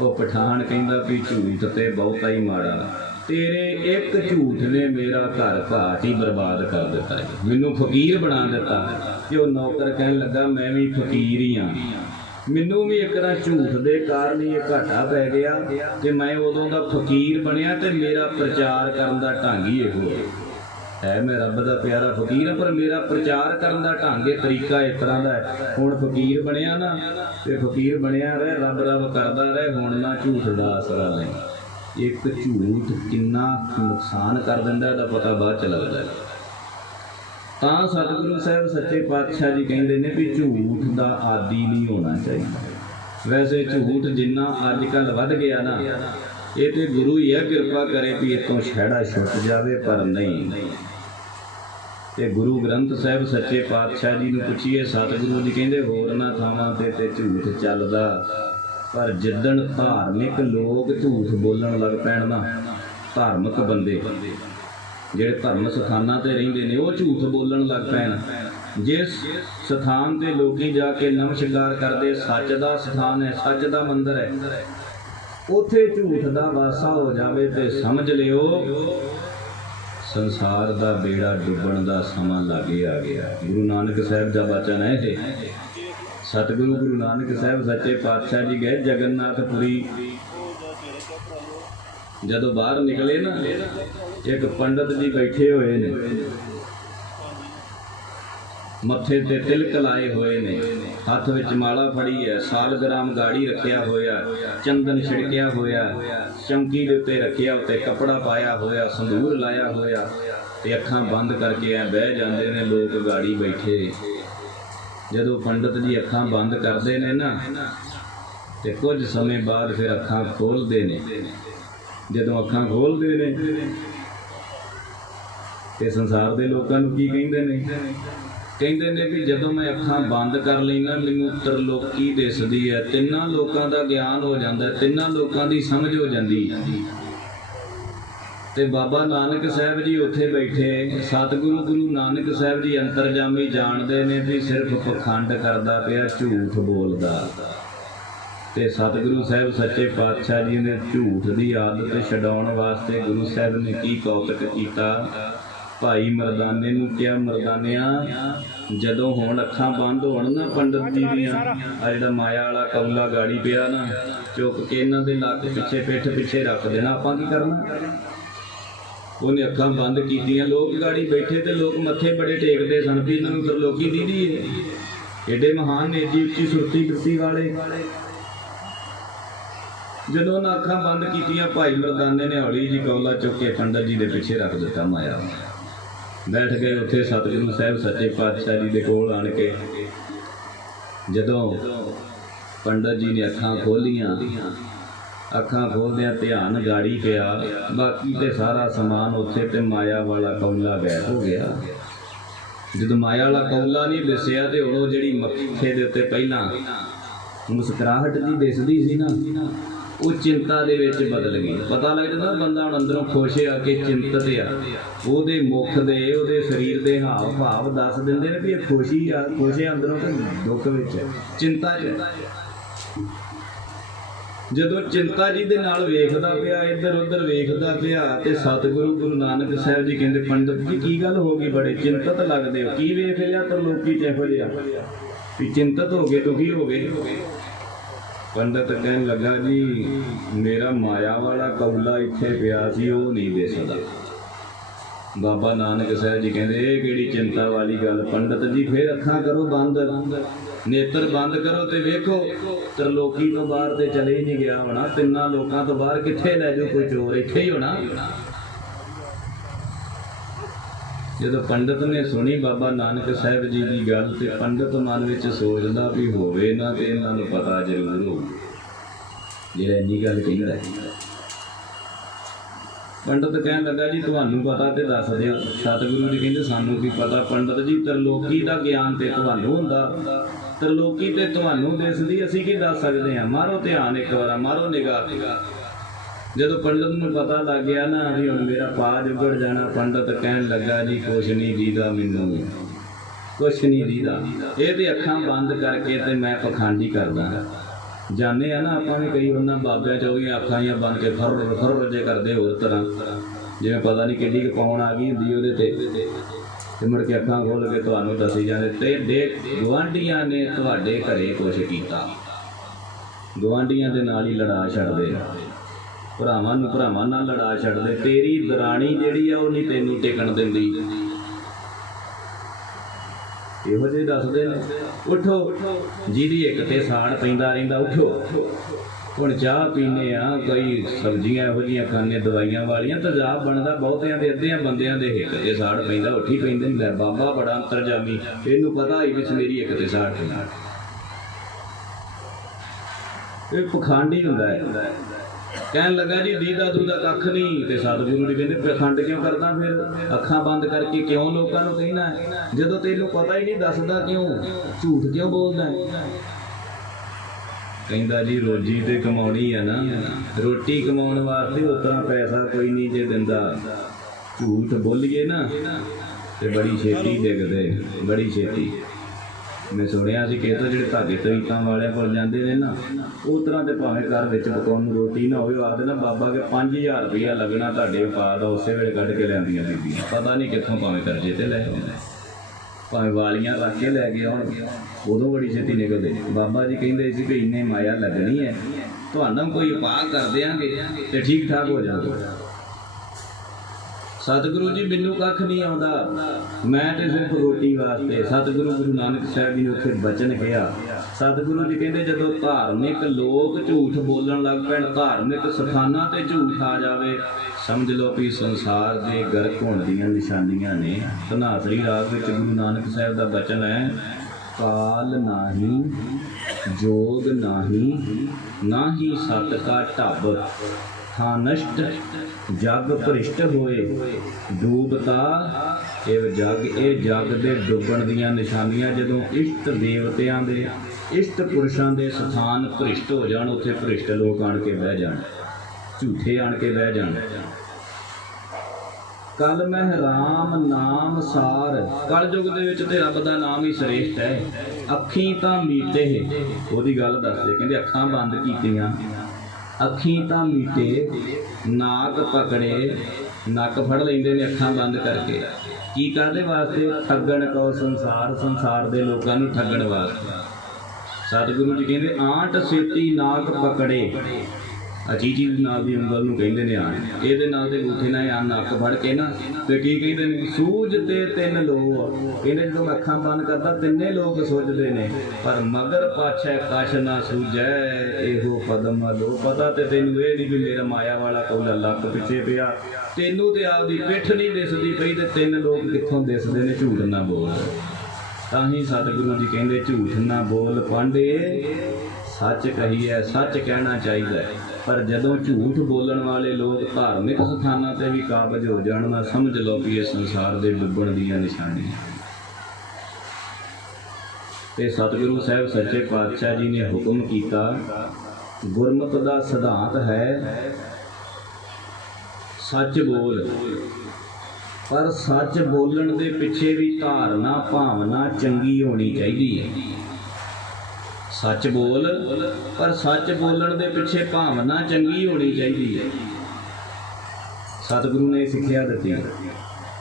वो पठान कहंदा भी झूठ ते बहुता ही माड़ा, तेरे एक झूठ ने मेरा घर घाट ही बर्बाद कर दिता है, मैनू फकीर बना दिता। कि वो नौकर कहन लगा मैं भी फकीर ही हाँ, मैनू भी एक झूठ के कारण ही घाटा पै गया कि मैं उदों का फकीर बनया तो मेरा प्रचार करने का ढंग ही इहो है। मैं रब का प्यारा फकीर हाँ पर मेरा प्रचार करने का ढंग तरीका इस तरह का है। हुण फकीर बनया ना तो फकीर बनया रहे, रब रब करता रहे, हुण ना झूठ का आसरा नहीं। एक झूठ कितना नुकसान कर दिंदा दा पता बाद च लगदा है। ਤਾਂ सतगुरु साहब सच्चे पातशाह जी कहते हैं भी झूठ का आदि नहीं होना चाहिए। वैसे झूठ जिन्ना अजकल वध गया ना, ये तो गुरु ही है कृपा करे भी इतों छड़ा छुट जाए, पर नहीं। तो गुरु ग्रंथ साहब सच्चे पातशाह जी ने पूछिए, सतगुरु जी कहते होरना थावां ते झूठ चलदा, पर जिदन धार्मिक लोग झूठ बोलन लग पैण ना, धार्मिक बंदे ਜਿਹੜੇ ਧਰਮ ਸਥਾਨਾਂ 'ਤੇ ਰਹਿੰਦੇ ਨੇ ਉਹ ਝੂਠ ਬੋਲਣ ਲੱਗ ਪੈਣ। ਜਿਸ ਸਥਾਨ 'ਤੇ ਲੋਕੀ ਜਾ ਕੇ ਨਮਸਕਾਰ ਕਰਦੇ, ਸੱਚ ਦਾ ਸਥਾਨ ਹੈ, ਸੱਚ ਦਾ ਮੰਦਰ ਹੈ, ਉੱਥੇ ਝੂਠ ਦਾ ਵਾਸਾ ਹੋ ਜਾਵੇ ਤੇ ਸਮਝ ਲਿਓ ਸੰਸਾਰ ਦਾ ਬੇੜਾ ਡੁੱਬਣ ਦਾ ਸਮਾਂ ਲਾਗੇ ਆ ਗਿਆ। ਗੁਰੂ ਨਾਨਕ ਸਾਹਿਬ ਦਾ ਬਚਨ ਹੈ ਇਹ। ਸਤਿਗੁਰੂ ਗੁਰੂ ਨਾਨਕ ਸਾਹਿਬ ਸੱਚੇ ਪਾਤਸ਼ਾਹ ਜੀ ਗਏ ਜਗन्नाथपुरी। जदों बाहर निकले ना, एक पंडित जी बैठे हुए ने, मत्थे ते तिलक लाए हुए ने, हाथ विच माला फड़ी है, सालग्राम गाड़ी रखिया होया, चंदन छिड़किया होया, चौंकी दे उत्ते रखिया, उत्ते कपड़ा पाया होया, संदूर लाया होया, ते अखां बंद करके ऐ बह जांदे ने लोग गाड़ी बैठे। जदों पंडित जी अखां बंद करते ने ना, ते कुछ समय बाद फिर अखां खोलते ने। जदों अखां खोलते ने ते संसार के लोगों की कहते हैं, कहते हैं भी जदों मैं अखां बंद कर लेना मैनूं त्रिलोकी दिसदी है, तिन्नां लोकां दा ज्ञान हो जाता है, तिन्नां लोकां दी समझ हो जाती। ते बाबा नानक साहब जी उत्थे बैठे, सतगुरु गुरु नानक साहब जी अंतरजामी जानते हैं भी सिर्फ पखंड करता पिया, झूठ बोलदा। ते सतगुरु साहब सच्चे पातशाह जी ने झूठ की आदत छडाउण वास्ते गुरु साहब ने की कौतक किया। भाई मरदाने नूं कहा, मरदानिया जदों हुण अखां बंद होण ना पंडित जी दियां, आ जिहड़ा माया वाला कौला गाड़ी पिया ना, चुक के इन्हां दे लक पिछे पिठ पिछे रख देना। आपां की करना? उन्हें अखां बंद कीतियां, लोग गाड़ी बैठे तो लोग मत्थे बड़े टेकते सन भी इन्हां नूं त्रिलोकी दीदी है, एडे महान ने, एडी उच्ची सुरती वृत्ति वाले। जदों उन्हें अखां बंद कीतियां, भाई मरदाने ने हौली जी कौला चुक के पंडित जी के पिछे रख दिता माया। बैठ गए उत्थे सतगुरु साहब सच्चे पातशाह जी के कोल आण के जदों पंडित जी ने अखां खोलियां, अखां खोलदियां ध्यान गाड़ी पिया, बाकी तो सारा समान उत्थे ते माया वाला कौला गायब हो गया। जदों माया वाला कौला नहीं दिसिया तो हुण ओह जिहड़ी मत्थे दे उत्ते पहिलां मुस्कुराहट जी दिसदी सी ना, वो चिंता दे विच बदल गई। पता लग जाता बंदा हुण अंदरों खुश आ के चिंतित आ, ओहदे मुख दे ओहदे शरीर दे हाव भाव दस दिंदे ने भी ये खुशी आ, खुश है अंदरों ते दुख विच चिंता च। जदों चिंता जी दे नाल वेखदा पिया, इधर उधर वेखदा पिया ते सतगुरु गुरु नानक साहब जी कहंदे पंडित जी की गल हो गई, बड़े चिंतित लगदे हो, की वेख लिया तरलोकी च इहो जिहा भी चिंतित हो गए, दुखी हो गए। पंडित कहन लगा जी मेरा माया वाला कौला इत्थे पिया सी वो नहीं दिसदा। बाबा नानक साहब जी कहंदे ये किहड़ी चिंता वाली गल पंडित जी, फिर अखां करो बंद, नेत्र बंद करो तो वेखो तरलोकी तो बाहर तो चले ही नहीं गया होना, तिन्ना लोकां तो बाहर कित्थे लै जाओ, कोई चोर इत्थे ही होना। जदों पंडित ने सुनी बाबा नानक साहब जी की गल तो पंडित मन में सोचता भी होवे ना तो इन्हां नूं पता जरूर हो जिहड़ा इन्नी गल कहंदा है। पंडित कहन लगा जी तुहानूं पता तो दस दिओ। सतगुरु जी कहंदे सानूं की पता पंडित जी, तरलोकी का ज्ञान तो तुहानूं हुंदा, तरलोकी तो तुहानूं दिसदी, असीं की दस सकदे हां। मारो ध्यान एक बार, मारो निगाह। जदों पंडित नूं पता लग गया ना भी हुण मेरा पाज उगड़ जाना, पंडित कहन लगा जी कुछ नहीं दीदा, मैनूं कुछ नहीं दीदा, ये तो अखां बंद करके ते मैं पखंडी करदा। जाने आ ना आपां भी कई उन्हां बाबियां च होईयां अखां जिहां बन के फर फर जे करदे होर तरह, जिवें पता नहीं किड्डी क पौण आ गई हुंदी उहदे ते मुड़ के अखां खोल के तुहानूं दसी जांदे ते दे गुआंढियां ने तुहाडे घरे कुछ कीता, गुआंढियां दे नाल ही लड़ा छड्डदे, भरावां नूं भरावां नाल लड़ा छड्डदे, तेरी दराणी जिहड़ी आ ओह नहीं तैनूं टिकण दिंदी, इहो जिहे दसदे ने। उठो जिहदी एक ते साड़ पैंदा रहिंदा, उठो हुण चाह पीने आ, कोई सब्जियां इहो जिहियां खाने दवाइयां वालियां, तेजाब बनदा बहुतियां दे, अद्धियां बंदियां दे हिक ते साड़ पैंदा, उठी पैंदे ने। लै बाबा बड़ा अंतरजामी, इहनूं पता ही विच मेरी एक ते साड़ पैंदी, इह पखंड ही हुंदा है। कहन लगा जी दीदा दूदा कख नहीं, तो सतगुरु जी कहते पखंड क्यों करदा, फिर अखां बंद करके क्यों लोगों को कहना है, जदों तैनूं पता ही नहीं दसदा क्यों, झूठ क्यों बोलदा है। कहंदा जी रोजी तो कमाउणी है ना, रोटी कमाउण वास्ते उतना पैसा कोई नहीं जे दिंदा, झूठ बोलीए ना तो बड़ी छेती डिगदे, बड़ी छेती। मैं सुनिया सी कि जो धागे तरीकों वाले को जाते हैं ना, उस तरह के भावें घर में पकाउण नूं रोटी ना हो, आखदे ना बाबा के 5000 रुपया लगना तुहाडे व्यापार का, उस वेले कढ़ के लिआंदियां बीबियां, पता नहीं कित्थों, भावें कर्जे ते लै आउण, भावें वालियां रख के लै गए आउण, उदों बड़ी छेती निकलदे। बाबा जी कहिंदे सी कि इन्ने माया लगनी है, तुहानूं कोई उपाय कर देंगे तो ठीक ठाक हो जाओगे। सतगुरु जी मैनूं कख नहीं आउंदा, मैं तो सिर्फ रोटी वास्ते। सतगुरु गुरु नानक साहब जी ने उत्थे बचन किया। सतगुरु जी कहते जदों धार्मिक लोग झूठ बोलन लग पैण, धार्मिक सथानां ते झूठ आ जाए, समझ लो भी संसार के गर्क होने दीयां निशानियां ने। धनासरी राग विच गुरु नानक साहब का बचन है, काल नाही जोग नाही, नाही सत का ढब, था नष्ट जग भ्रिष्ट होए, डूबता एव जग। ये जग के डुबण दीयां निशानियां, जदों इष्ट देवतियां दे इष्ट पुरुषां दे स्थान भ्रिष्ट हो जाण, उत्थे भ्रिष्ट लोग आण के बह जाण, झूठे आण के बह जाण। कल मह राम नाम सार, कल युग दे विच ते रब दा नाम ही श्रेष्ठ है। अखी तां मीटे, ओहदी गल दसदे, कहंदे अखां बंद कीतियां, अखी तां मीटे, नाक पकड़े, नक फड़ लेंदे ने अखां बंद करके, की काहदे वास्ते, ठगण को संसार, संसार दे लोकां नूं ठगण वास्ते। सतगुरु जी कहंदे आंट सेती नाक पकड़े, चीची नाल दी उंगल नूं कहिंदे ने आन, इहदे नाल दे अंगूठे नाल आ नक फड़ के ना ते की कहिंदे ने सूझते तिन लो। कहंदे जदों अखां बंद करदा तिन्ने लोग सुझदे ने, पर मगर पाछे कछ ना सूझै इहो पदम लो। पता ते तैनूं इह नहीं भी मेरा माया वाला कौला लक पिछे पिया, तैनूं ते आपदी पिठ नहीं दिसदी पई ते तिन लोग कित्थों दिसदे ने। झूठ ना बोल। तां ही सतगुरु जी कहिंदे झूठ ना बोल पांडे, सच कही है, सच कहना चाहिए। पर जदों झूठ बोलण वाले लोग धार्मिक स्थानां ते भी काबज हो जाण ना समझ लो कि इस संसार दे डुੱਬਣ ਦੀਆਂ निशानियां। ते सतगुरु साहब सच्चे पातशाह जी ने हुक्म किया, गुरमत का सिद्धांत है सच बोल, पर सच बोलण दे पिछे भी धारना भावना चंगी होनी चाहिए। सच बोल, पर सच बोलण दे पिछे भावना चंगी होनी चाहिए। सतगुरु ने सिक्ख्या दी,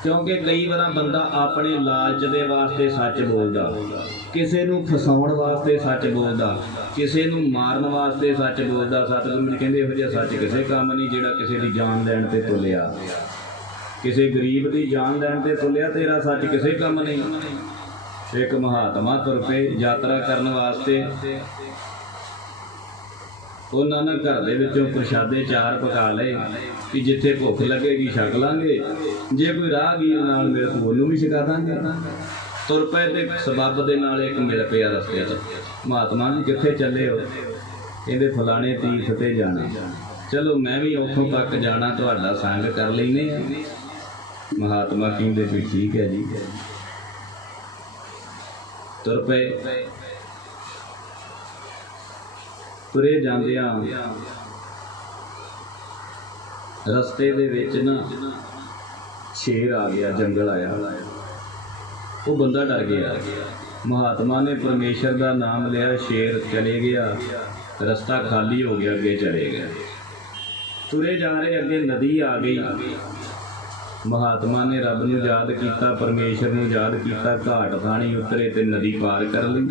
क्योंकि कई बार बंदा अपने लालच दे वास्ते सच बोलदा, किसी नूं फसाउण वास्ते सच बोलदा, किसी नूं मारन वास्ते सच बोलदा। सतगुरु जी कहंदे इहो जिहा सच किसी काम नहीं जिहड़ा किसी दी जान लैण ते तुलिया। किसी गरीब की जान लैण ते तुलिया, तेरा सच किसी काम नहीं। एक महात्मा तुर पे यात्रा करने वास्ते, उन्होंने घर दे विचों प्रशादे 4 पका लए कि जिथे भुख लगेगी छक लांगे, जे कोई राहगीर नाल मिले तो उन्होंने भी छका देंगे। तुर पे ते सबब दे नाल एक मिल पिया रस्ते च। महात्मा जी कित्थे चले हो? कहंदे फलाने तीर्थ ते जाना। चलो मैं भी उत्थों तक जाना, तुहाडा संग कर लैने आ। महात्मा कहंदे भी ठीक है जी। तुर पे, तुरे जांदियां रस्ते दे विच ना शेर आ गया, जंगल आया। वो बंदा डर गया। महात्मा ने परमेश्वर का नाम लिया, शेर चले गया, रास्ता खाली हो गया, अगे चले गए। तुरे जा रहे, अगे नदी आ गई। महात्मा ने रब नूं याद किया, परमेश्वर नूं याद किया, घाट थाणी उतरे ते नदी पार कर ली।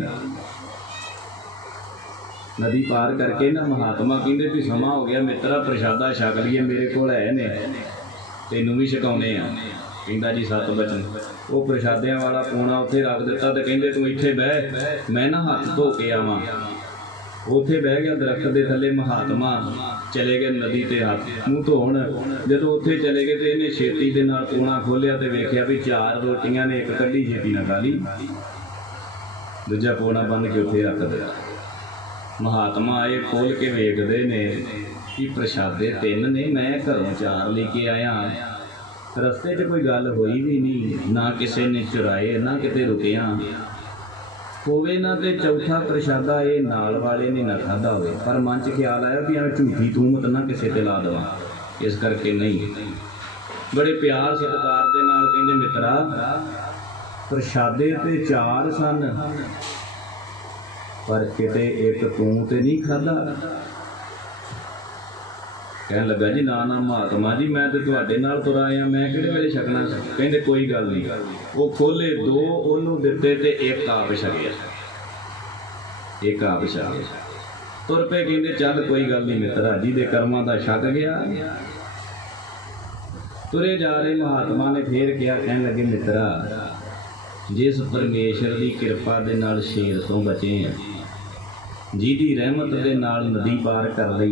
नदी पार करके ना महात्मा कहंदे भी समा हो गया मित्रा, प्रशादा छक लीए, मेरे कोल है ने, तैनूं भी छकाउने आ। कहंदा जी 7 बचन। वो प्रशादियां वाला पूना उत्थे रख दिता ते कहंदे तूं इत्थे बह, मैं ना हत्थ धो के आवां। उत्थे बह गया दरख्त के थले। महात्मा चले गए नदी ते हाथ मूँह धोण। जदों उत्थे चले गए तो इन्हें छेती दे नाल पूना खोलिया तो वेख्या भी 4 रोटियां ने, एक कड्ढी छेती ना खा ली, दूजा पूना बन के उत्थे रख दिया। महात्मा आए, खोल के वेखदे ने कि प्रशादे 3 ने, मैं घरों 4 लेके आया। रस्ते 'च कोई गल होई भी नहीं, ना किसी ने चुराए, ना किते रुकिया होवे, ना ते चौथा प्रशादा ये नाल वाले ने ना खाधा होवे। पर मन च ख्याल आया भी मैं झूठी तूमत ना किसी ते ला देवां, इस करके नहीं। बड़े प्यार सत्कार दे नाल कहंदे मित्रा, प्रशादे ते 4 सन, पर किते एक तूं ते नहीं खाधा। कहन लगा जी ना ना महात्मा जी, मैं तो तुहाडे नाल तुर आया, मैं किहड़े वेले छकना। कहंदे कोई गल नहीं। वो खोले 2 ओनू दिते ते एक आप छकिया, एक आप छक गया। तुर पे कहंदे चल कोई गल नहीं मित्रा, जी दे कर्मां दा छक गया। तुरे जा रहे महात्मा ने फिर कहा, कहन लगे मित्रा, जिस परमेश्वर की कृपा दे नाल शेर तो बचे हैं, जिहदी रहमत दे नाल नदी पार कर लई,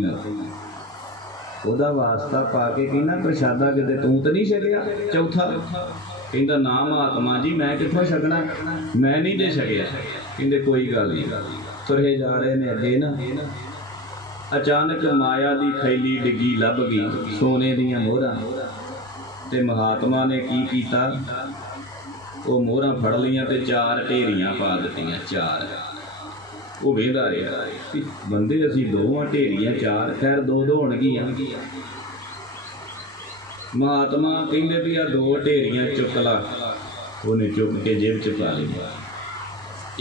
ਉਹਦਾ वास्ता पा के कहना प्रशादा किते तूं तो नहीं छकिया। चौथा कहंदा ना महात्मा जी, मैं कित्थों छकना, मैं नहीं दे छकिया। कहंदे कोई गल नहीं। तुरे जा रहे ने अगे ना, अचानक माया की थैली डिग्गी लभ गई, सोने दीयां मोहरां। ते महात्मा ने की कीता, वो मोहरां फड़ लियां ते 4 ढेरियां पा दित्तियां। 4 वो वेंदा रहा कि बंदे असी 2 ढेरियां 4, खैर 2 होणगियां। महात्मा कहंदे भी आ 2 ढेरियां चुक ला। उन्हें चुक के जेब च पा ली।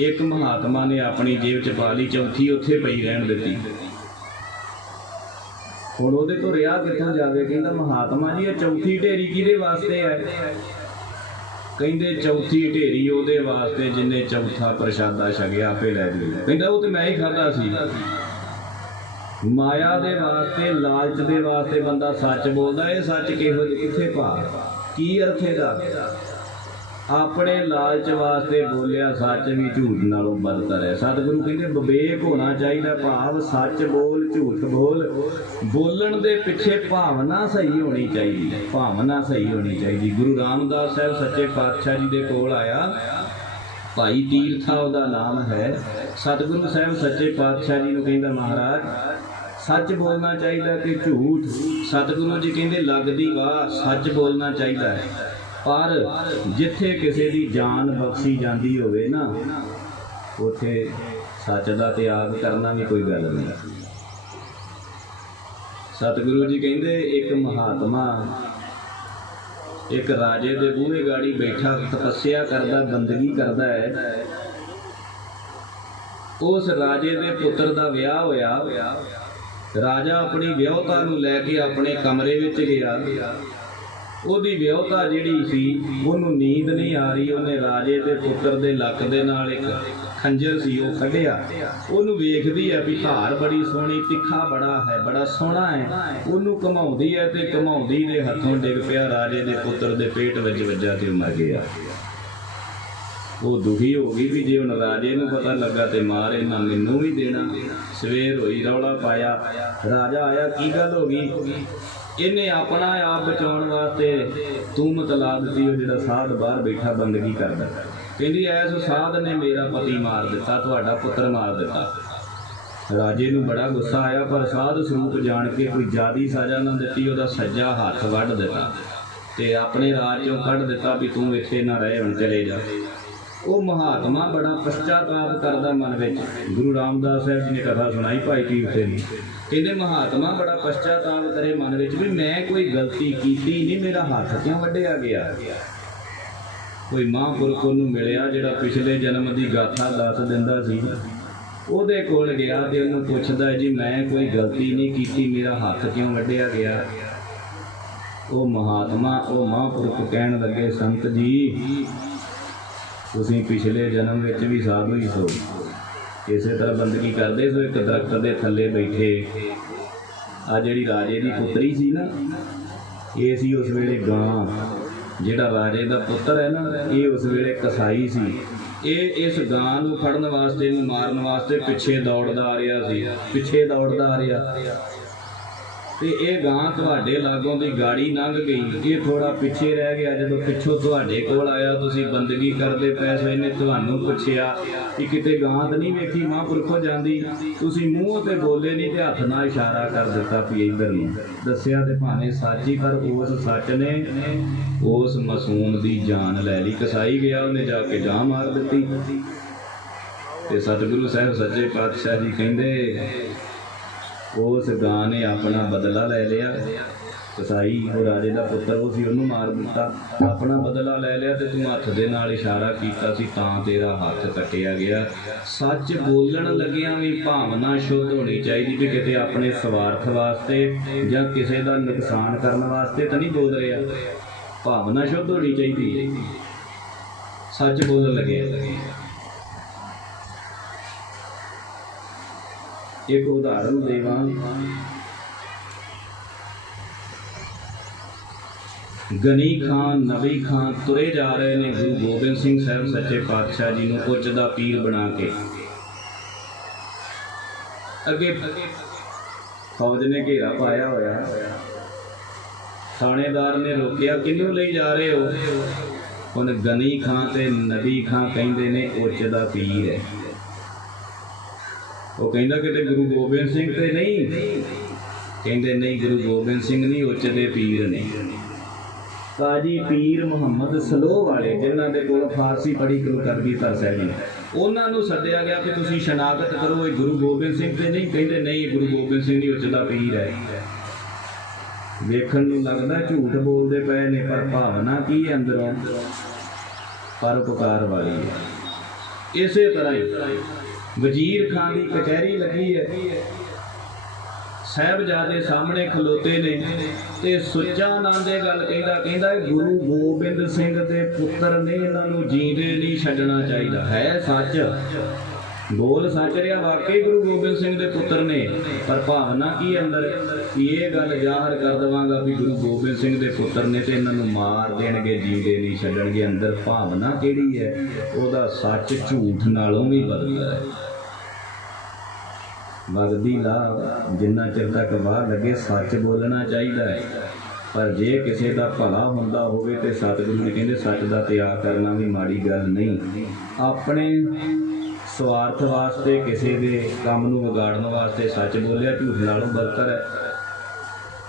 एक महात्मा ने अपनी जेब च पा ली, चौथी उत्थे पई रहन दित्ती। हुण उहदे तो रिहा कित्थों जावे। कहंदा महात्मा जी, चौथी ढेरी किहदे वास्ते है? कहंदे चौथी ढेरी उहदे वास्ते जिन्हें चौथा प्रशादा छकिया, आपे लै लियो। कहंदा वो तो मैं ही खाधा सी। माया दे वास्ते लालच दे वास्ते बंदा सच बोलदा। ये सच किहो किथे पा की अर्थ इहदा? अपने लालच वास्ते बोलिया सच भी झूठ नालों बदतर है। सतगुरु कहते विवेक होना चाहिए, भाव सच बोल झूठ बोल। बोलन दे पिछे भावना सही होनी चाहिए, भावना सही होनी चाहिए। गुरु रामदास साहब सच्चे पातशाह जी दे कोल आया, भाई तीरथा उहदा नाम है। सतगुरु साहब सच्चे पातशाह जी नूं कहंदा महाराज सच बोलना चाहिए कि झूठ? सतगुरु जी कहते लगदी वाह सच बोलना चाहिए, पर जिथे किसी की जान बख्शी जाती होवे ना उथे सच का त्याग करना भी कोई गल नहीं। सतगुरु जी कहते एक महात्मा एक राजे दे बूहे गाड़ी बैठा तपस्या करदा बंदगी करदा है। उस राजे दे पुत्र दा विआह होया। राजा अपनी विआहता नूं लैके अपने कमरे विच गया। ਉਹਦੀ ਵਿਆਹੁਤਾ ਜਿਹੜੀ ਸੀ ਉਹਨੂੰ ਨੀਂਦ ਨਹੀਂ ਆ ਰਹੀ। ਉਹਨੇ ਰਾਜੇ ਦੇ ਪੁੱਤਰ ਦੇ ਲੱਕ ਦੇ ਨਾਲ ਇੱਕ ਖੰਜਰ ਸੀ ਉਹ ਕੱਢਿਆ। ਉਹਨੂੰ ਵੇਖਦੀ ਹੈ ਵੀ ਧਾਰ ਬੜੀ ਸੋਹਣੀ, ਤਿੱਖਾ ਬੜਾ ਹੈ, ਬੜਾ ਸੋਹਣਾ ਹੈ। ਉਹਨੂੰ ਘੁਮਾਉਂਦੀ ਹੈ ਤੇ ਘੁਮਾਉਂਦੀ ਦੇ ਹੱਥੋਂ ਡਿੱਗ ਪਿਆ ਰਾਜੇ ਦੇ ਪੁੱਤਰ ਦੇ ਪੇਟ ਵਿੱਚ ਵੱਜਾ ਤੇ ਮਰ ਗਿਆ। ਉਹ ਦੁਖੀ ਹੋ ਗਈ ਵੀ ਜੇ ਹੁਣ ਰਾਜੇ ਨੂੰ ਪਤਾ ਲੱਗਾ ਤੇ ਮਾਰ ਇਹਨਾਂ ਮੈਨੂੰ ਵੀ ਦੇਣਾ। ਸਵੇਰ ਹੋਈ, ਰੌਲਾ ਪਾਇਆ। ਰਾਜਾ ਆਇਆ, ਕੀ ਗੱਲ ਹੋ ਗਈ? ਇਹਨੇ ਆਪਣਾ ਆਪ ਬਚਾਉਣ ਵਾਸਤੇ ਤੂਮਤ ਲਾ ਦਿੱਤੀ। ਉਹ ਜਿਹੜਾ ਸਾਧ ਬਾਹਰ ਬੈਠਾ ਬੰਦਗੀ ਕਰਦਾ, ਕਹਿੰਦੀ ਐਸ ਸਾਧ ਨੇ ਮੇਰਾ ਪਤੀ ਮਾਰ ਦਿੱਤਾ, ਤੁਹਾਡਾ ਪੁੱਤਰ ਮਾਰ ਦਿੱਤਾ। ਰਾਜੇ ਨੂੰ ਬੜਾ ਗੁੱਸਾ ਆਇਆ, ਪਰ ਸਾਧ ਸਰੂਪ ਜਾਣ ਕੇ ਕੋਈ ਜ਼ਿਆਦੀ ਸਜ਼ਾ ਨਾ ਦਿੱਤੀ। ਉਹਦਾ ਸੱਜਾ ਹੱਥ ਵੱਢ ਦਿੱਤਾ ਤੇ ਆਪਣੇ ਰਾਜ ਚੋਂ ਕੱਢ ਦਿੱਤਾ ਵੀ ਤੂੰ ਇੱਥੇ ਨਾ ਰਹਿ, ਹੁਣ ਚਲੇ ਜਾ। ਉਹ ਮਹਾਤਮਾ ਬੜਾ ਪਛਤਾਤਾਪ ਕਰਦਾ ਮਨ ਵਿੱਚ। ਗੁਰੂ ਰਾਮਦਾਸ ਸਾਹਿਬ ਜੀ ਨੇ ਕਥਾ ਸੁਣਾਈ ਭਾਈ ਕੀਰਤੇ ਦੀ। ਕਹਿੰਦੇ ਮਹਾਤਮਾ ਬੜਾ ਪਛਤਾਤਾਪ ਕਰੇ ਮਨ ਵਿੱਚ ਵੀ ਮੈਂ ਕੋਈ ਗਲਤੀ ਕੀਤੀ ਨਹੀਂ, ਮੇਰਾ ਹੱਥ ਕਿਉਂ ਵੱਢਿਆ ਗਿਆ। ਕੋਈ ਮਹਾਂਪੁਰਖ ਉਹਨੂੰ ਮਿਲਿਆ ਜਿਹੜਾ ਪਿਛਲੇ ਜਨਮ ਦੀ ਗਾਥਾ ਦੱਸ ਦਿੰਦਾ ਸੀ। ਉਹਦੇ ਕੋਲ ਗਿਆ ਤੇ ਉਹਨੂੰ ਪੁੱਛਦਾ ਜੀ ਮੈਂ ਕੋਈ ਗਲਤੀ ਨਹੀਂ ਕੀਤੀ, ਮੇਰਾ ਹੱਥ ਕਿਉਂ ਵੱਢਿਆ ਗਿਆ। ਉਹ ਮਹਾਤਮਾ ਉਹ ਮਹਾਂਪੁਰਖ ਕਹਿਣ ਲੱਗੇ ਸੰਤ ਜੀ ਤੁਸੀਂ ਪਿਛਲੇ ਜਨਮ ਵਿੱਚ ਵੀ ਸਾਧੂ ਹੀ ਸੋ, ਇਸੇ ਤਰ੍ਹਾਂ ਬੰਦਗੀ ਕਰਦੇ ਸੋ। ਇੱਕ ਦਰਖਤ ਦੇ ਥੱਲੇ ਬੈਠੇ ਆ ਜਿਹੜੀ ਰਾਜੇ ਦੀ ਪੁੱਤਰੀ ਸੀ ਨਾ, ਇਹ ਸੀ ਉਸ ਵੇਲੇ ਗਾਂ। ਜਿਹੜਾ ਰਾਜੇ ਦਾ ਪੁੱਤਰ ਹੈ ਨਾ ਇਹ ਉਸ ਵੇਲੇ ਕਸਾਈ ਸੀ। ਇਹ ਇਸ ਗਾਂ ਨੂੰ ਫੜਨ ਵਾਸਤੇ, ਇਹਨੂੰ ਮਾਰਨ ਵਾਸਤੇ ਪਿੱਛੇ ਦੌੜਦਾ ਆ ਰਿਹਾ ਸੀ, ਪਿੱਛੇ ਦੌੜਦਾ ਆ ਰਿਹਾ। ਤੇ ਇਹ ਗਾਂ ਤੁਹਾਡੇ ਲਾਗੋਂ ਦੀ ਗਾੜੀ ਲੰਘ ਗਈ, ਇਹ ਥੋੜਾ ਪਿੱਛੇ ਰਹਿ ਗਿਆ। ਜਦੋਂ ਪਿੱਛੋਂ ਤੁਹਾਡੇ ਕੋਲ ਆਇਆ, ਤੁਸੀਂ ਬੰਦਗੀ ਕਰਦੇ ਪਏ ਸੋ, ਇਹਨੇ ਤੁਹਾਨੂੰ ਪੁੱਛਿਆ ਕਿ ਕਿਤੇ ਗਾਂ ਤਾਂ ਨਹੀਂ ਵੇਖੀ ਮਹਾਂਪੁਰਖੋਂ ਜਾਂਦੀ। ਤੁਸੀਂ ਮੂੰਹ ਤੇ ਬੋਲੇ ਨਹੀਂ ਤੇ ਹੱਥ ਨਾਲ ਇਸ਼ਾਰਾ ਕਰ ਦਿੱਤਾ ਵੀ ਇੱਧਰ ਨੂੰ। ਦੱਸਿਆ ਤੇ ਭਾਵੇਂ ਸੱਚ ਹੀ, ਪਰ ਉਸ ਸੱਚ ਨੇ ਉਸ ਮਾਸੂਮ ਦੀ ਜਾਨ ਲੈ ਲਈ। ਕਸਾਈ ਗਿਆ, ਉਹਨੇ ਜਾ ਕੇ ਗਾਂ ਮਾਰ ਦਿੱਤੀ। ਤੇ ਸਤਿਗੁਰੂ ਸਾਹਿਬ ਸੱਚੇ ਪਾਤਸ਼ਾਹ ਜੀ ਕਹਿੰਦੇ ਉਸ ਗਾਂ ਨੇ ਆਪਣਾ ਬਦਲਾ ਲੈ ਲਿਆ। ਕਸਾਈ ਉਹ ਰਾਜੇ ਦਾ ਪੁੱਤਰ ਉਹ ਸੀ, ਉਹਨੂੰ ਮਾਰ ਦਿੱਤਾ, ਆਪਣਾ ਬਦਲਾ ਲੈ ਲਿਆ। ਤੇ ਤੂੰ ਹੱਥ ਦੇ ਨਾਲ ਇਸ਼ਾਰਾ ਕੀਤਾ ਸੀ ਤਾਂ ਤੇਰਾ ਹੱਥ ਕੱਟਿਆ ਗਿਆ। ਸੱਚ ਬੋਲਣ ਲੱਗਿਆਂ ਵੀ ਭਾਵਨਾ ਸ਼ੁੱਧ ਹੋਣੀ ਚਾਹੀਦੀ ਵੀ ਕਿਤੇ ਆਪਣੇ ਸਵਾਰਥ ਵਾਸਤੇ ਜਾਂ ਕਿਸੇ ਦਾ ਨੁਕਸਾਨ ਕਰਨ ਵਾਸਤੇ ਤਾਂ ਨਹੀਂ ਬੋਲ ਰਿਹਾ। ਭਾਵਨਾ ਸ਼ੁੱਧ ਹੋਣੀ ਚਾਹੀਦੀ ਸੱਚ ਬੋਲਣ ਲੱਗਿਆ। एक उदाहरण देवा, गनी खान नबी खान तुरे जा रहे ने गुरु गोबिंद सिंह साहब सच्चे पातशाह जी नूं उच्च दा पीर बना के। अगे फौज ने घेरा पाया होया, थानेदार ने रोकिया किनू ले जा रहे हो। हुण गनी खान ते नबी खान कहंदे ने उच्च दा पीर है। वो कहता कि गुरु गोबिंद सिंह ते नहीं, कहते नहीं गुरु गोबिंद सिंह नहीं, उच्च दे पीर ने। काजी पीर मुहम्मद सलोह वाले जिन्हों के कोल फारसी पढ़ी गुरु करबीतर साहब ने, उन्होंने सद्या गया कि तुसीं शनाख्त करो ये गुरु गोबिंद सिंह ते नहीं। कहते नहीं गुरु गोबिंद सिंह नहीं, उच्च दा पीर है। वेखण नूं लगदा झूठ बोलते पे ने, पर भावना की अंदरों परोपकार वाली है। इसे तरह ही वजीर खान की कचहरी लगी है, साहिबजादे सामने खलोते ने ते सुच्चा आनंद गल कहता गुरु गोबिंद सिंह के पुत्र ने इन्हों जींदे नहीं छड्डना चाहिए। है सच बोल सच रहा, वाकई गुरु गोबिंद सिंह के पुत्र ने, पर भावना की अंदर कि ये गल जाहिर कर देवांगा भी गुरु गोबिंद सिंह के पुत्र ने तो इन्हों मार देणगे, जीवते नहीं छड्डणगे। अंदर भावना किहड़ी है, उहदा सच झूठ नालों भी बदलदा है। वगदी ला जिन्ना चिर तक वाह लगे सच बोलना चाहिए है, पर जे किसी का भला हुंदा होवे ते सतगुरु जी कहंदे सच का त्याग करना भी माड़ी गल नहीं। अपने स्वार्थ वास्ते किसी के काम नूं विगाड़न वास्ते सच बोलिया झूठ नालों बदतर है।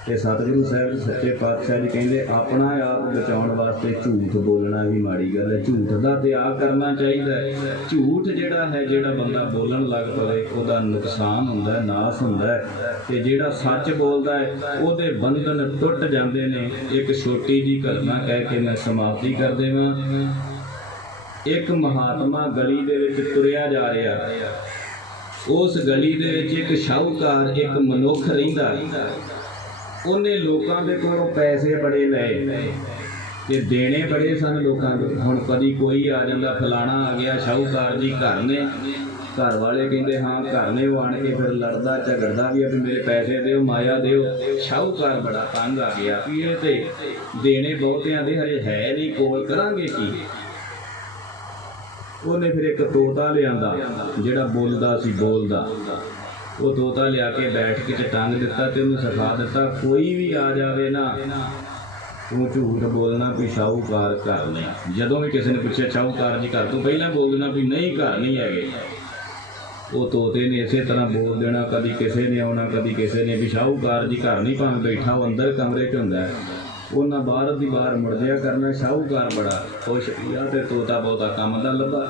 ते सतगुरु साहब सच्चे पातशाह जी कहंदे अपना आप बचाउण वास्ते झूठ बोलना भी माड़ी गल है। झूठ का त्याग करना चाहिए। झूठ जिहड़ा है, जिहड़ा बंदा बोलन लग पवे उहदा नुकसान हुंदा है, नाश हुंदा है। ते जिहड़ा सच बोलदा है उहदे बंधन टुट जांदे ने। एक छोटी जी घटना कह के मैं समाप्ति कर देवां। एक महात्मा गली दे विच तुरिया जा रहा, उस गली दे विच एक शाहूकार एक मनुख रहिंदा। उन्हें लोगों के कोलों पैसे बड़े लए ते देने बड़े सन लोगों को। हुण कदी कोई आ जाता, फलाना आ गया शाहूकार जी घर ने, घर वाले कहते हाँ घर ने, वो आण के फिर लड़दा झगड़दा भी अभी मेरे पैसे दो, माया दो। शाहूकार बड़ा तंग आ गया भी ये तो देने बहुतियां दे हजे है नहीं कोल, करांगे की। उन्हें फिर एक तोता लियांदा जिहड़ा बोलदा सी, बोलदा वो तोता लिया के बैठ के टंग दिता तो उन्हें सिखा दिता कोई भी आ जाए ना तू झूठ बोलना भी शाहूकार घर नहीं। जदों भी किसी ने पूछा शाहूकार जी घर, तो पहला बोल देना भी नहीं घर नहीं है। वो तोते ने इस तरह बोल देना, कभी किसी ने आना कभी किसी ने भी शाहूकार जी घर नहीं, भावें बैठा वो अंदर कमरे च हुंदा है, उन्हें बाहर दी बाहर मुड़दिया करना। शाहूकार बड़ा खुश पिया तो तोता बहुता काम दा लभा।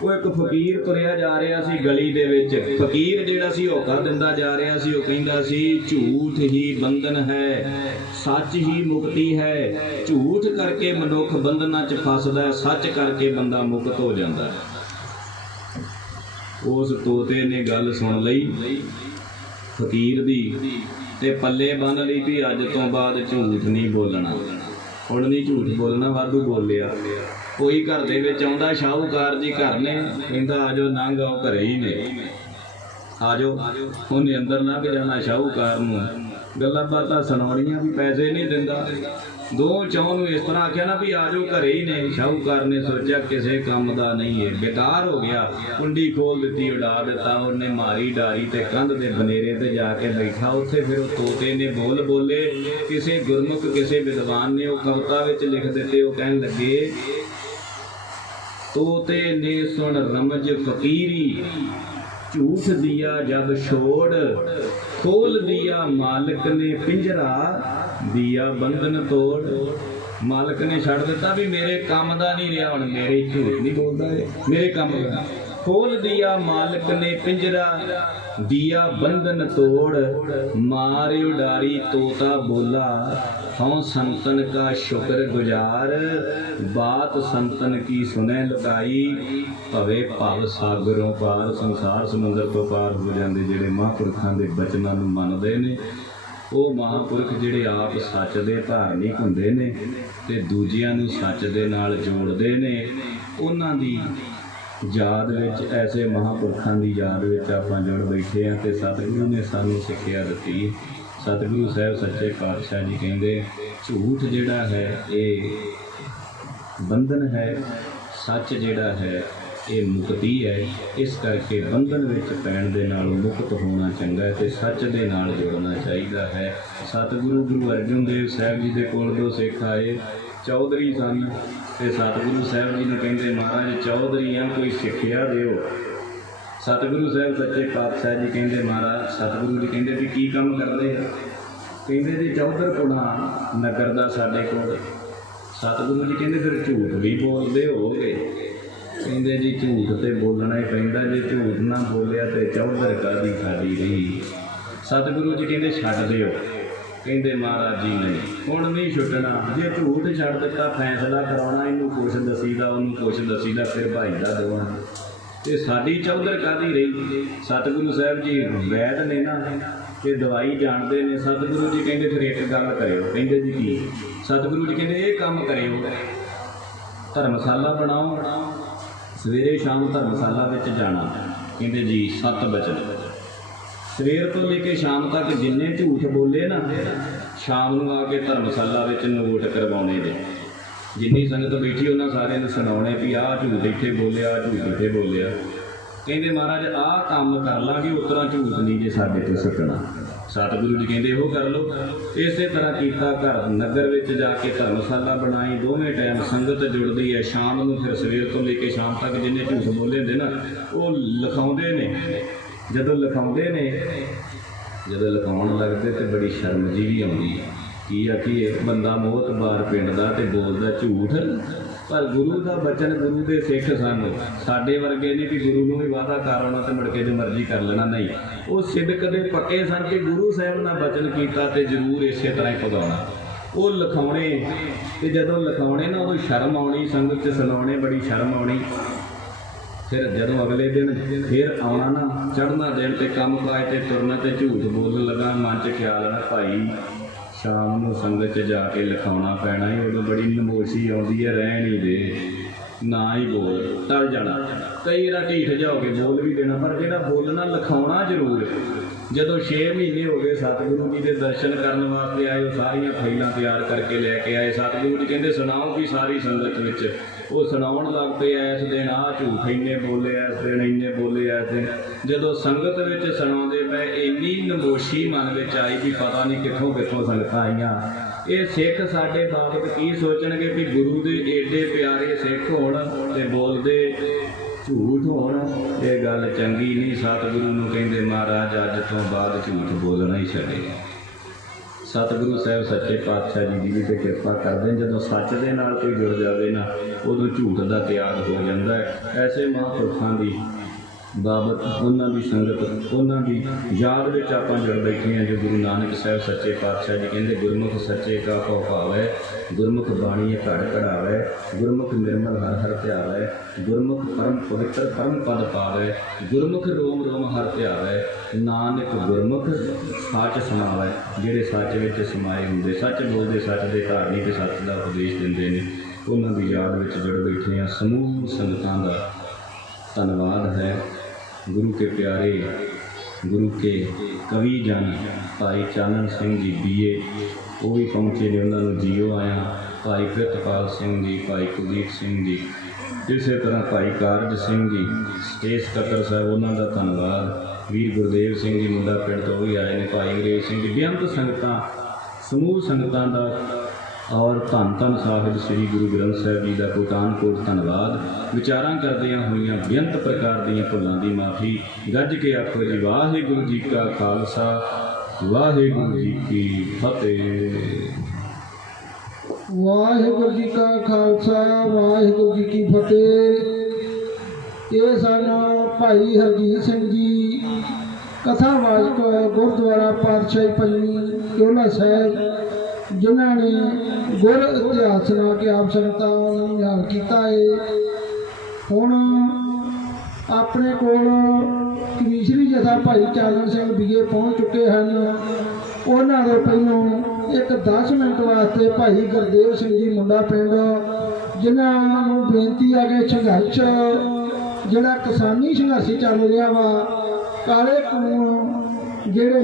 वो एक फकीर तुरिया जा रहा सी गली दे विच। फकीर जिहड़ा सी होका दिंदा जा रहा सी, वो कहंदा सी झूठ ही बंधन है, सच ही मुक्ति है। झूठ करके मनुख बंधना च फसदा है, सच करके बंदा मुक्त हो जाता है। उस तोते ने गल सुन लई फकीर दी ते पल्ले बन लई भी अज तो बाद झूठ नहीं बोलना। हुण नहीं झूठ बोलना, वाधू बोलिया। कोई घर दे विच आउंदा, शाहूकार जी घर ने, कहंदा आ जाओ नंग आओ, घरे ही ने, आ जाओ। उन्हें अंदर लंघ जाना, शाहूकार नूं गल्लां बातां सुणाउणियां भी पैसे नहीं दिंदा। दो चौं नूं इस तरह आख्या ना भी आ जाओ, घरे ही ने। शाहूकार ने सोचा किसी काम का नहीं है, बेकार हो गया। कुंडी खोल दी, उड़ा दिता। उन्हें मारी डारी ते कंध दे बनेरे ते जाके बैठा। उत्थे फिर तोते ने बोल बोले, किसी गुरमुख किसी विद्वान ने वो कविता विच लिख दिते। वो कहन लगे, तोते ने सुन रमज फकीरी, झूठ दिया जब छोड़, खोल दिया मालिक ने पिंजरा, दिया बंधन तोड़। मालिक ने छड़ दिता भी मेरे काम का नहीं रहा, हुण मेरे झूठ नहीं बोलता है, मेरे काम का। खोल दिया मालिक ने पिंजरा, दिया बंधन तोड़। मारे उडारी तोता बोला, हों संतन का शुक्र गुजार, बात संतन की सुने लुकाई। भवे भव सागरों पार, संसार समुंदर तो पार हो जाते जिहड़े महापुरखों के बचनों नूं मनदे ने। वो महापुरख जिहड़े आप सच दे धार्मिक हुंदे ने ते दूजियां नूं सच दे नाल जोड़दे ने, उन्हां दी याद विच, ऐसे महापुरखों की याद विच आपां जुड़ बैठे हैं। तो सतगुरु ने सानूं सिक्ख्या दित्ती। सतगुरु साहब सच्चे पातशाह जी कहंदे झूठ जिहड़ा है ये बंधन है, सच जिहड़ा है ये मुक्ति है। इस करके बंधन विच पैण दे नालों मुक्त होना चंगा है ते सच दे नाल जुड़ना चाहिदा है। सतगुरु गुरु अर्जन देव साहब जी दे कोल दो सिख आए, चौधरी सन। ते सतगुरु साहब जी ने कहंदे, महाराज चौधरी आ, कोई सिक्ख्या दिओ। सतगुरु साहब सच्चे पातशाह जी कहंदे, महाराज सतगुरु जी कहंदे भी की काम करदे? कहंदे जी चौधर पुणा नगर दा साडे कोल। सतगुरु जी कहंदे फिर झूठ भी बोलदे होगे? कहंदे जी झूठ तो बोलना ही पैंदा, जे झूठ ना बोलिया तो चौधर कादी खादी रही। सतगुरु जी कहंदे छड्ड दिओ। कहंदे महाराज जी नहीं, हुण नहीं छुटना। जे झूठ छड्ड दिता फैसला कराउणा, इनू कुछ दसीदा उन्होंने कुछ दसीदा, फिर भाईदा दोवां ते साडी चौधर कादी रही। सतगुरु साहब जी वैद ने ना ते दवाई जानते ने। सतगुरु जी कहंदे फिर एक गल करिओ। कहंदे जी की? सतगुरु जी कहंदे ये काम करिओ, धर्मशाला बनाओ ਸਵੇਰੇ ਸ਼ਾਮ ਧਰਮਸ਼ਾਲਾ ਵਿੱਚ ਜਾਣਾ। ਕਹਿੰਦੇ ਜੀ 7 ਬਚਨ ਸਵੇਰ ਤੋਂ ਲੈ ਕੇ ਸ਼ਾਮ ਤੱਕ ਜਿੰਨੇ ਝੂਠ ਬੋਲੇ ਨਾ, ਸ਼ਾਮ ਨੂੰ ਆ ਕੇ ਧਰਮਸ਼ਾਲਾ ਵਿੱਚ ਨੋਟ ਕਰਵਾਉਣੇ ਨੇ। ਜਿੰਨੀ ਸੰਗਤ ਬੈਠੀ ਉਹਨਾਂ ਸਾਰਿਆਂ ਨੂੰ ਸੁਣਾਉਣੇ ਵੀ ਆਹ ਝੂਠ ਇੱਥੇ ਬੋਲਿਆ, ਆਹ ਝੂਠ ਇੱਥੇ ਬੋਲਿਆ। ਕਹਿੰਦੇ ਮਹਾਰਾਜ ਆਹ ਕੰਮ ਕਰ ਲਾਂਗੇ, ਉਸ ਤਰ੍ਹਾਂ ਝੂਠ ਨਹੀਂ ਜੇ ਸਾਡੇ ਤੋਂ ਸਕਣਾ। ਸਤਿਗੁਰੂ ਜੀ ਕਹਿੰਦੇ ਉਹ ਕਰ ਲਓ। ਇਸੇ ਤਰ੍ਹਾਂ ਕੀਤਾ। ਘਰ ਨਗਰ ਵਿੱਚ ਜਾ ਕੇ ਧਰਮਸ਼ਾਲਾ ਬਣਾਈ। ਦੋਵੇਂ ਟਾਈਮ ਸੰਗਤ ਜੁੜਦੀ ਹੈ। ਸ਼ਾਮ ਨੂੰ ਫਿਰ ਸਵੇਰ ਤੋਂ ਲੈ ਕੇ ਸ਼ਾਮ ਤੱਕ ਜਿੰਨੇ ਝੂਠ ਬੋਲੇ ਹੁੰਦੇ ਨਾ, ਉਹ ਲਿਖਾਉਂਦੇ ਨੇ। ਜਦੋਂ ਲਿਖਾਉਣ ਲੱਗਦੇ ਤੇ ਬੜੀ ਸ਼ਰਮ ਜੀ ਵੀ ਆਉਂਦੀ ਹੈ। ਕੀ ਆਖੀਏ, ਬੰਦਾ ਮੋਹਤਬਾਰ ਪਿੰਡ ਦਾ ਤੇ ਬੋਲਦਾ ਝੂਠ, ਪਰ ਗੁਰੂ ਦਾ ਬਚਨ, ਗੁਰੂ ਦੇ ਸਿੱਖ ਸਾਨੂੰ, ਸਾਡੇ ਵਰਗੇ ਨਹੀਂ ਵੀ ਗੁਰੂ ਨੂੰ ਵੀ ਵਾਅਦਾ ਕਰ ਆਉਣਾ ਤੇ ਮੁੜ ਕੇ ਜੋ ਮਰਜ਼ੀ ਕਰ ਲੈਣਾ। ਨਹੀਂ, ਉਹ ਸਿੱਧਕ ਦੇ ਪੱਕੇ ਸਨ ਕਿ ਗੁਰੂ ਸਾਹਿਬ ਨਾਲ ਬਚਨ ਕੀਤਾ ਤੇ ਜ਼ਰੂਰ ਇਸੇ ਤਰ੍ਹਾਂ ਹੀ ਪਗਾਉਣਾ। ਉਹ ਲਿਖਾਉਣੇ, ਤੇ ਜਦੋਂ ਲਿਖਾਉਣੇ ਨਾ ਉਦੋਂ ਸ਼ਰਮ ਆਉਣੀ, ਸੰਗਤ 'ਚ ਸੁਣਾਉਣੇ ਬੜੀ ਸ਼ਰਮ ਆਉਣੀ। ਫਿਰ ਜਦੋਂ ਅਗਲੇ ਦਿਨ ਫਿਰ ਆਉਣਾ ਨਾ, ਚੜ੍ਹਨਾ ਦਿਨ ਤੇ ਕੰਮ ਕਾਜ ਤੇ ਤੁਰਨਾ ਤੇ ਝੂਠ ਬੋਲਣ ਲੱਗਾ, ਮਨ 'ਚ ਖਿਆਲ ਆਣਾ ਭਾਈ ਸ਼ਾਮ ਨੂੰ ਸੰਗਤ 'ਚ ਜਾ ਕੇ ਲਿਖਾਉਣਾ ਪੈਣਾ ਹੀ। ਉਦੋਂ ਬੜੀ ਨਮੋਸ਼ੀ ਆਉਂਦੀ ਹੈ, ਰਹਿਣ ਹੀ ਦੇ, ਨਾ ਹੀ ਬੋਲ, ਟਲ ਜਾਣਾ। ਕਈ ਵਾਰ ਢੀਠ ਜਾਓਗੇ, ਬੋਲ ਵੀ ਦੇਣਾ, ਪਰ ਜਿਹੜਾ ਬੋਲਣਾ ਲਿਖਾਉਣਾ ਜ਼ਰੂਰ। ਜਦੋਂ 6 ਮਹੀਨੇ ਹੋ ਗਏ ਸਤਿਗੁਰੂ ਜੀ ਦੇ ਦਰਸ਼ਨ ਕਰਨ ਵਾਸਤੇ ਆਏ, ਉਹ ਸਾਰੀਆਂ ਫਾਈਲਾਂ ਤਿਆਰ ਕਰਕੇ ਲੈ ਕੇ ਆਏ। ਸਤਿਗੁਰੂ ਜੀ ਕਹਿੰਦੇ ਸੁਣਾਓ ਵੀ ਸਾਰੀ ਸੰਗਤ ਵਿੱਚ। ਉਹ ਸੁਣਾਉਣ ਲੱਗ ਪਏ, ਇਸ ਦਿਨ ਆਹ ਝੂਠ ਇੰਨੇ ਬੋਲੇ, ਇਸ ਦਿਨ ਇੰਨੇ ਬੋਲੇ, ਇਸ ਦਿਨ। ਜਦੋਂ ਸੰਗਤ ਵਿੱਚ ਸੁਣਾਉਂਦੇ ਪਏ, ਇੰਨੀ ਨਮੋਸ਼ੀ ਮਨ ਵਿੱਚ ਆਈ ਵੀ ਪਤਾ ਨਹੀਂ ਕਿੱਥੋਂ ਕਿੱਥੋਂ ਸੰਗਤਾਂ ਆਈਆਂ। ਇਹ ਸਿੱਖ ਸਾਡੇ ਬਾਬਤ ਕੀ ਸੋਚਣਗੇ ਵੀ ਗੁਰੂ ਦੇ ਏਡੇ ਪਿਆਰੇ ਸਿੱਖ ਹੋਣ ਤੇ ਬੋਲਦੇ ਝੂਠ ਹੋਣ। ਇਹ ਗੱਲ ਚੰਗੀ ਨਹੀਂ। ਸਤਿਗੁਰੂ ਨੂੰ ਕਹਿੰਦੇ ਮਹਾਰਾਜ ਅੱਜ ਤੋਂ ਬਾਅਦ ਝੂਠ ਬੋਲਣਾ ਹੀ ਛੱਡੇ। ਸਤਿਗੁਰੂ ਸਾਹਿਬ ਸੱਚੇ ਪਾਤਸ਼ਾਹ ਜੀ ਦੀ ਤੇ ਕਿਰਪਾ ਕਰਦੇ। ਜਦੋਂ ਸੱਚ ਦੇ ਨਾਲ ਕੋਈ ਜੁੜ ਜਾਵੇ ਨਾ, ਉਦੋਂ ਝੂਠ ਦਾ ਤਿਆਗ ਹੋ ਜਾਂਦਾ ਹੈ। ਐਸੇ ਮਹਾਂਪੁਰਖਾਂ ਦੀ ਬਾਬਤ, ਉਹਨਾਂ ਦੀ ਸੰਗਤ, ਉਹਨਾਂ ਦੀ ਯਾਦ ਵਿੱਚ ਆਪਾਂ ਜੁੜ ਬੈਠੇ ਹਾਂ। ਜੋ ਗੁਰੂ ਨਾਨਕ ਸਾਹਿਬ ਸੱਚੇ ਪਾਤਸ਼ਾਹ ਜੀ ਕਹਿੰਦੇ, ਗੁਰਮੁਖ ਸੱਚੇ ਕਾ ਭਉ ਭਾਵੈ, ਗੁਰਮੁਖ ਬਾਣੀ ਘੜ ਘੜਾਵੈ, ਗੁਰਮੁਖ ਨਿਰਮਲ ਹਰ ਹਰ ਧਿਆਵੈ, ਗੁਰਮੁਖ ਪਰਮ ਪਵਿੱਤਰ ਪਰਮ ਪਦ ਪਾਵੈ, ਗੁਰਮੁਖ ਰੋਮ ਰੋਮ ਹਰ ਧਿਆਵੈ, ਨਾਨਕ ਗੁਰਮੁਖ ਸੱਚ ਸਮਾਵੈ। ਜਿਹੜੇ ਸੱਚ ਵਿੱਚ ਸਮਾਏ ਹੁੰਦੇ, ਸੱਚ ਬੋਲਦੇ, ਸੱਚ ਦੇ ਧਾਰਨੀ ਤੇ ਸੱਚ ਦਾ ਉਪਦੇਸ਼ ਦਿੰਦੇ ਨੇ, ਉਹਨਾਂ ਦੀ ਯਾਦ ਵਿੱਚ ਜੁੜ ਬੈਠੇ ਹਾਂ। ਸਮੂਹ ਸੰਗਤਾਂ ਦਾ ਧੰਨਵਾਦ ਹੈ। गुरु के प्यारे, गुरु के कवि जन भाई चानन सिंह जी BA, वो भी पहुँचे ने, उन्होंने जियो आया। भाई प्रितपाल सिंह जी, भाई कुलदीप सिंह जी, इस तरह भाई कारज सिंह जी, स्टेट सकत्तर साहब, उन्होंने का धन्यवाद। वीर गुरदेव सिंह जी मुंडा पिंड तो भी आए हैं। भाई अंग्रेज सिंह जी, बेअंत संगत, समूह संगतां दा और धन धन साहिब श्री गुरु ग्रंथ साहिब जी का कोटानकोट धन्यवाद। विचारां करदियां होइयां बेअंत प्रकार दीयां भुलां दी माफ़ी। गज के आखो जी वाहिगुरू जी का खालसा, वाहिगुरू जी की फतेह। वाहिगुरू जी का खालसा, वाहिगुरू जी की फतेह। ये सन भाई हरजीत सिंह जी, कथावाचक गुरुद्वारा पातशाही पंजवीं क्योला साहिब, जिन्होंने गुर इतिहास ना के आप संगतां ਨੂੰ ਯਾਦ ਕੀਤਾ है। ਹੁਣ ਆਪਣੇ ਕੋਲ ਕਮਿਸ਼ਨਰੀ ਜਥਾ ਭਾਈ ਚਾਨਣ ਸਿੰਘ BA ਪਹੁੰਚ ਚੁੱਕੇ ਹਨ। ਉਹਨਾਂ ਦੇ ਪਹਿਲੋਂ ਇੱਕ 10 ਮਿੰਟ ਵਾਸਤੇ ਭਾਈ ਗੁਰਦੇਵ ਸਿੰਘ ਜੀ ਮੁੰਡਾ ਪਿੰਡ, ਜਿਨ੍ਹਾਂ ਨੂੰ ਬੇਨਤੀ ਆ ਕਿ ਸੰਘਰਸ਼ ਜਿਹੜਾ ਕਿਸਾਨੀ ਸੰਘਰਸ਼ ਚੱਲ ਰਿਹਾ ਵਾ, ਕਾਲੇ ਕਾਨੂੰਨ ਜਿਹੜੇ